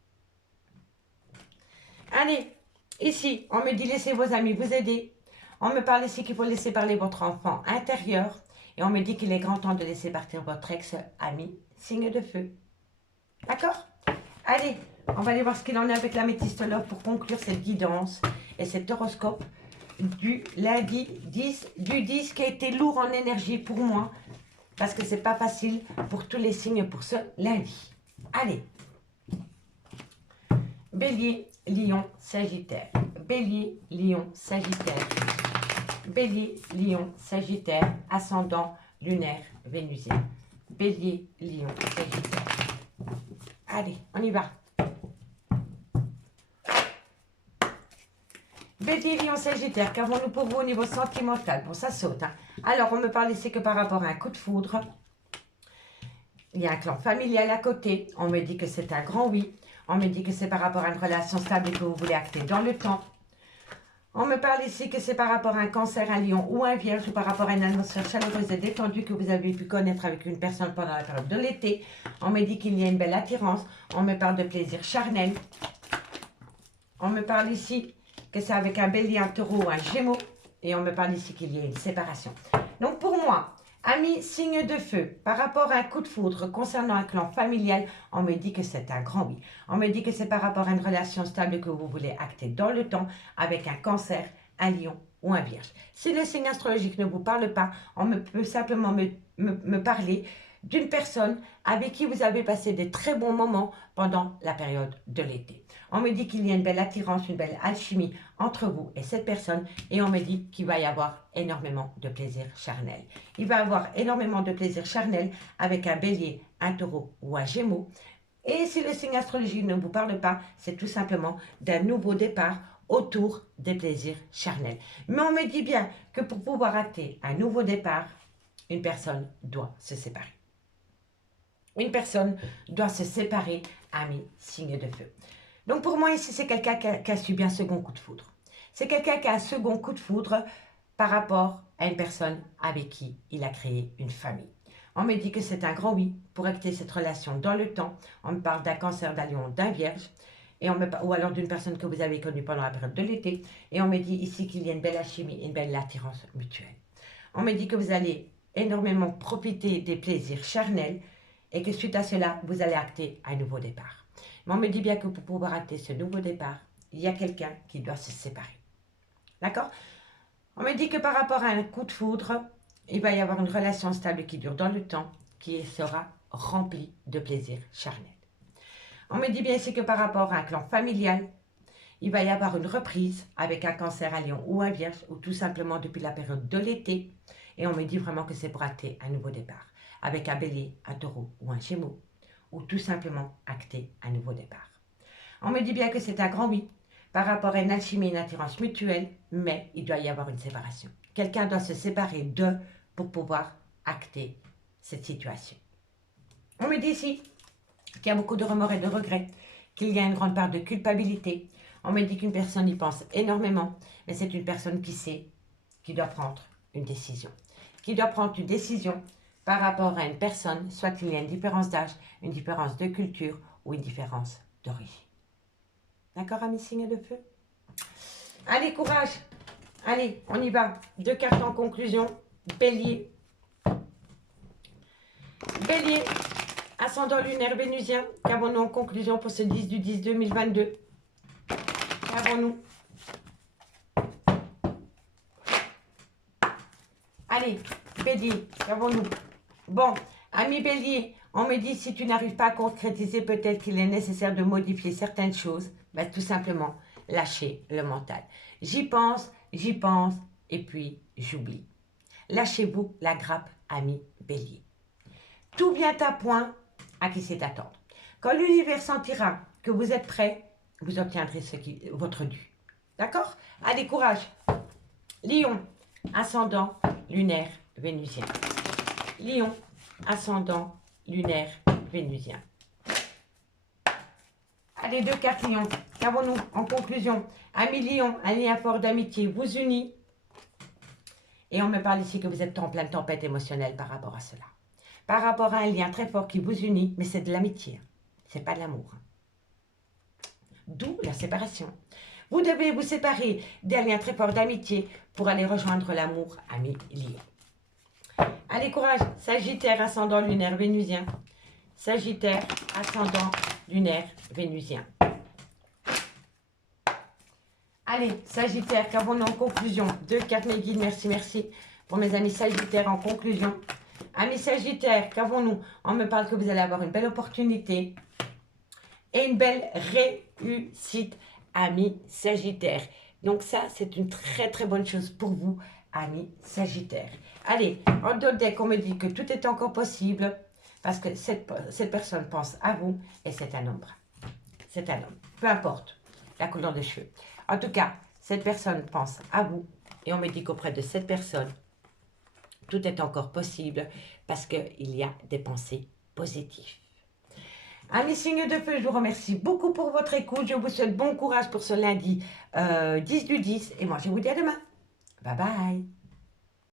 Allez, ici, on me dit laissez vos amis vous aider. On me parle ici qu'il faut laisser parler votre enfant intérieur. Et on me dit qu'il est grand temps de laisser partir votre ex-ami, signe de feu. D'accord? Allez, on va aller voir ce qu'il en est avec l'améthyste love pour conclure cette guidance et cet horoscope du lundi 10 du 10 qui a été lourd en énergie pour moi parce que c'est pas facile pour tous les signes pour ce lundi. Allez. Bélier, Lion, Sagittaire. Bélier, Lion, Sagittaire. Bélier, Lion, Sagittaire, ascendant lunaire vénusien. Bélier, Lion, Sagittaire. Allez, on y va. Bélier, Lion, Sagittaire, qu'avons-nous pour vous au niveau sentimental? Bon, ça saute. Hein. Alors, on me parle ici que par rapport à un coup de foudre, il y a un clan familial à côté. On me dit que c'est un grand oui. On me dit que c'est par rapport à une relation stable et que vous voulez acter dans le temps. On me parle ici que c'est par rapport à un cancer, un lion ou un vierge ou par rapport à une atmosphère chaleureuse et détendue que vous avez pu connaître avec une personne pendant la période de l'été. On me dit qu'il y a une belle attirance. On me parle de plaisir charnel. On me parle ici que c'est avec un bélier, un taureau ou un gémeaux. Et on me parle ici qu'il y a une séparation. Donc pour moi, ami signe de feu, par rapport à un coup de foudre concernant un clan familial, on me dit que c'est un grand oui. On me dit que c'est par rapport à une relation stable que vous voulez acter dans le temps avec un cancer, un lion ou un vierge. Si le signe astrologique ne vous parle pas, on peut simplement me parler d'une personne avec qui vous avez passé des très bons moments pendant la période de l'été. On me dit qu'il y a une belle attirance, une belle alchimie entre vous et cette personne et on me dit qu'il va y avoir énormément de plaisir charnel. Il va y avoir énormément de plaisir charnel avec un bélier, un taureau ou un gémeaux. Et si le signe astrologique ne vous parle pas, c'est tout simplement d'un nouveau départ autour des plaisirs charnels. Mais on me dit bien que pour pouvoir acter un nouveau départ, une personne doit se séparer. Une personne doit se séparer, ami signe de feu. Donc pour moi ici, c'est quelqu'un qui a subi un second coup de foudre. C'est quelqu'un qui a un second coup de foudre par rapport à une personne avec qui il a créé une famille. On me dit que c'est un grand oui pour acter cette relation dans le temps. On me parle d'un cancer, d'un lion, d'un vierge. Ou alors d'une personne que vous avez connue pendant la période de l'été. Et on me dit ici qu'il y a une belle alchimie, une belle attirance mutuelle. On me dit que vous allez énormément profiter des plaisirs charnels et que suite à cela, vous allez acter un nouveau départ. Mais on me dit bien que pour pouvoir acter ce nouveau départ, il y a quelqu'un qui doit se séparer. D'accord? On me dit que par rapport à un coup de foudre, il va y avoir une relation stable qui dure dans le temps, qui sera remplie de plaisir charnel. On me dit bien ici que par rapport à un clan familial, il va y avoir une reprise avec un cancer, un lion ou un vierge, ou tout simplement depuis la période de l'été. Et on me dit vraiment que c'est pour acter un nouveau départ, avec un bélier, un taureau ou un gémeaux, ou tout simplement acter un nouveau départ. On me dit bien que c'est un grand oui, par rapport à une alchimie et une attirance mutuelle, mais il doit y avoir une séparation. Quelqu'un doit se séparer d'eux pour pouvoir acter cette situation. On me dit ici qu'il y a beaucoup de remords et de regrets, qu'il y a une grande part de culpabilité. On me dit qu'une personne y pense énormément, mais c'est une personne qui sait, qui doit prendre une décision. Qui doit prendre une décision par rapport à une personne, soit il y a une différence d'âge, une différence de culture ou une différence d'origine. D'accord, amis signes de feu? Allez, courage! Allez, on y va. 2 cartes en conclusion. Bélier. Bélier, ascendant lunaire vénusien. Qu'avons-nous en conclusion pour ce 10 du 10 2022? Qu'avons-nous? Allez, Bélier, qu'avons-nous? Bon, ami Bélier, on me dit si tu n'arrives pas à concrétiser, peut-être qu'il est nécessaire de modifier certaines choses. Ben, tout simplement, lâcher le mental. J'y pense, et puis j'oublie. Lâchez-vous la grappe, ami Bélier. Tout vient à point à qui sait attendre. Quand l'univers sentira que vous êtes prêt, vous obtiendrez votre dû. D'accord? Allez, courage. Lion, ascendant lunaire vénusien. Lion, ascendant lunaire vénusien. Allez, 2 cartes Lion. Qu'avons-nous en conclusion? Ami Lion, un lien fort d'amitié vous unit. Et on me parle ici que vous êtes en pleine tempête émotionnelle par rapport à cela. Par rapport à un lien très fort qui vous unit, mais c'est de l'amitié. C'est pas de l'amour. D'où la séparation. Vous devez vous séparer d'un lien très fort d'amitié pour aller rejoindre l'amour, ami Lion. Allez, courage. Sagittaire, ascendant lunaire vénusien. Sagittaire, ascendant lunaire vénusien. Allez, Sagittaire, qu'avons-nous en conclusion? 2 cartes mes guides, merci, merci. Pour mes amis Sagittaires en conclusion. Amis Sagittaires, qu'avons-nous? On me parle que vous allez avoir une belle opportunité et une belle réussite, amis Sagittaires. Donc ça, c'est une très très bonne chose pour vous, amis Sagittaires. Allez, en d'autres decks, on me dit que tout est encore possible parce que cette personne pense à vous et c'est un homme. C'est un homme, peu importe la couleur des cheveux. En tout cas, cette personne pense à vous et on me dit qu'auprès de cette personne, tout est encore possible parce qu'il y a des pensées positives. Amis signes de feu, je vous remercie beaucoup pour votre écoute. Je vous souhaite bon courage pour ce lundi 10 du 10 et moi je vous dis à demain. Bye bye.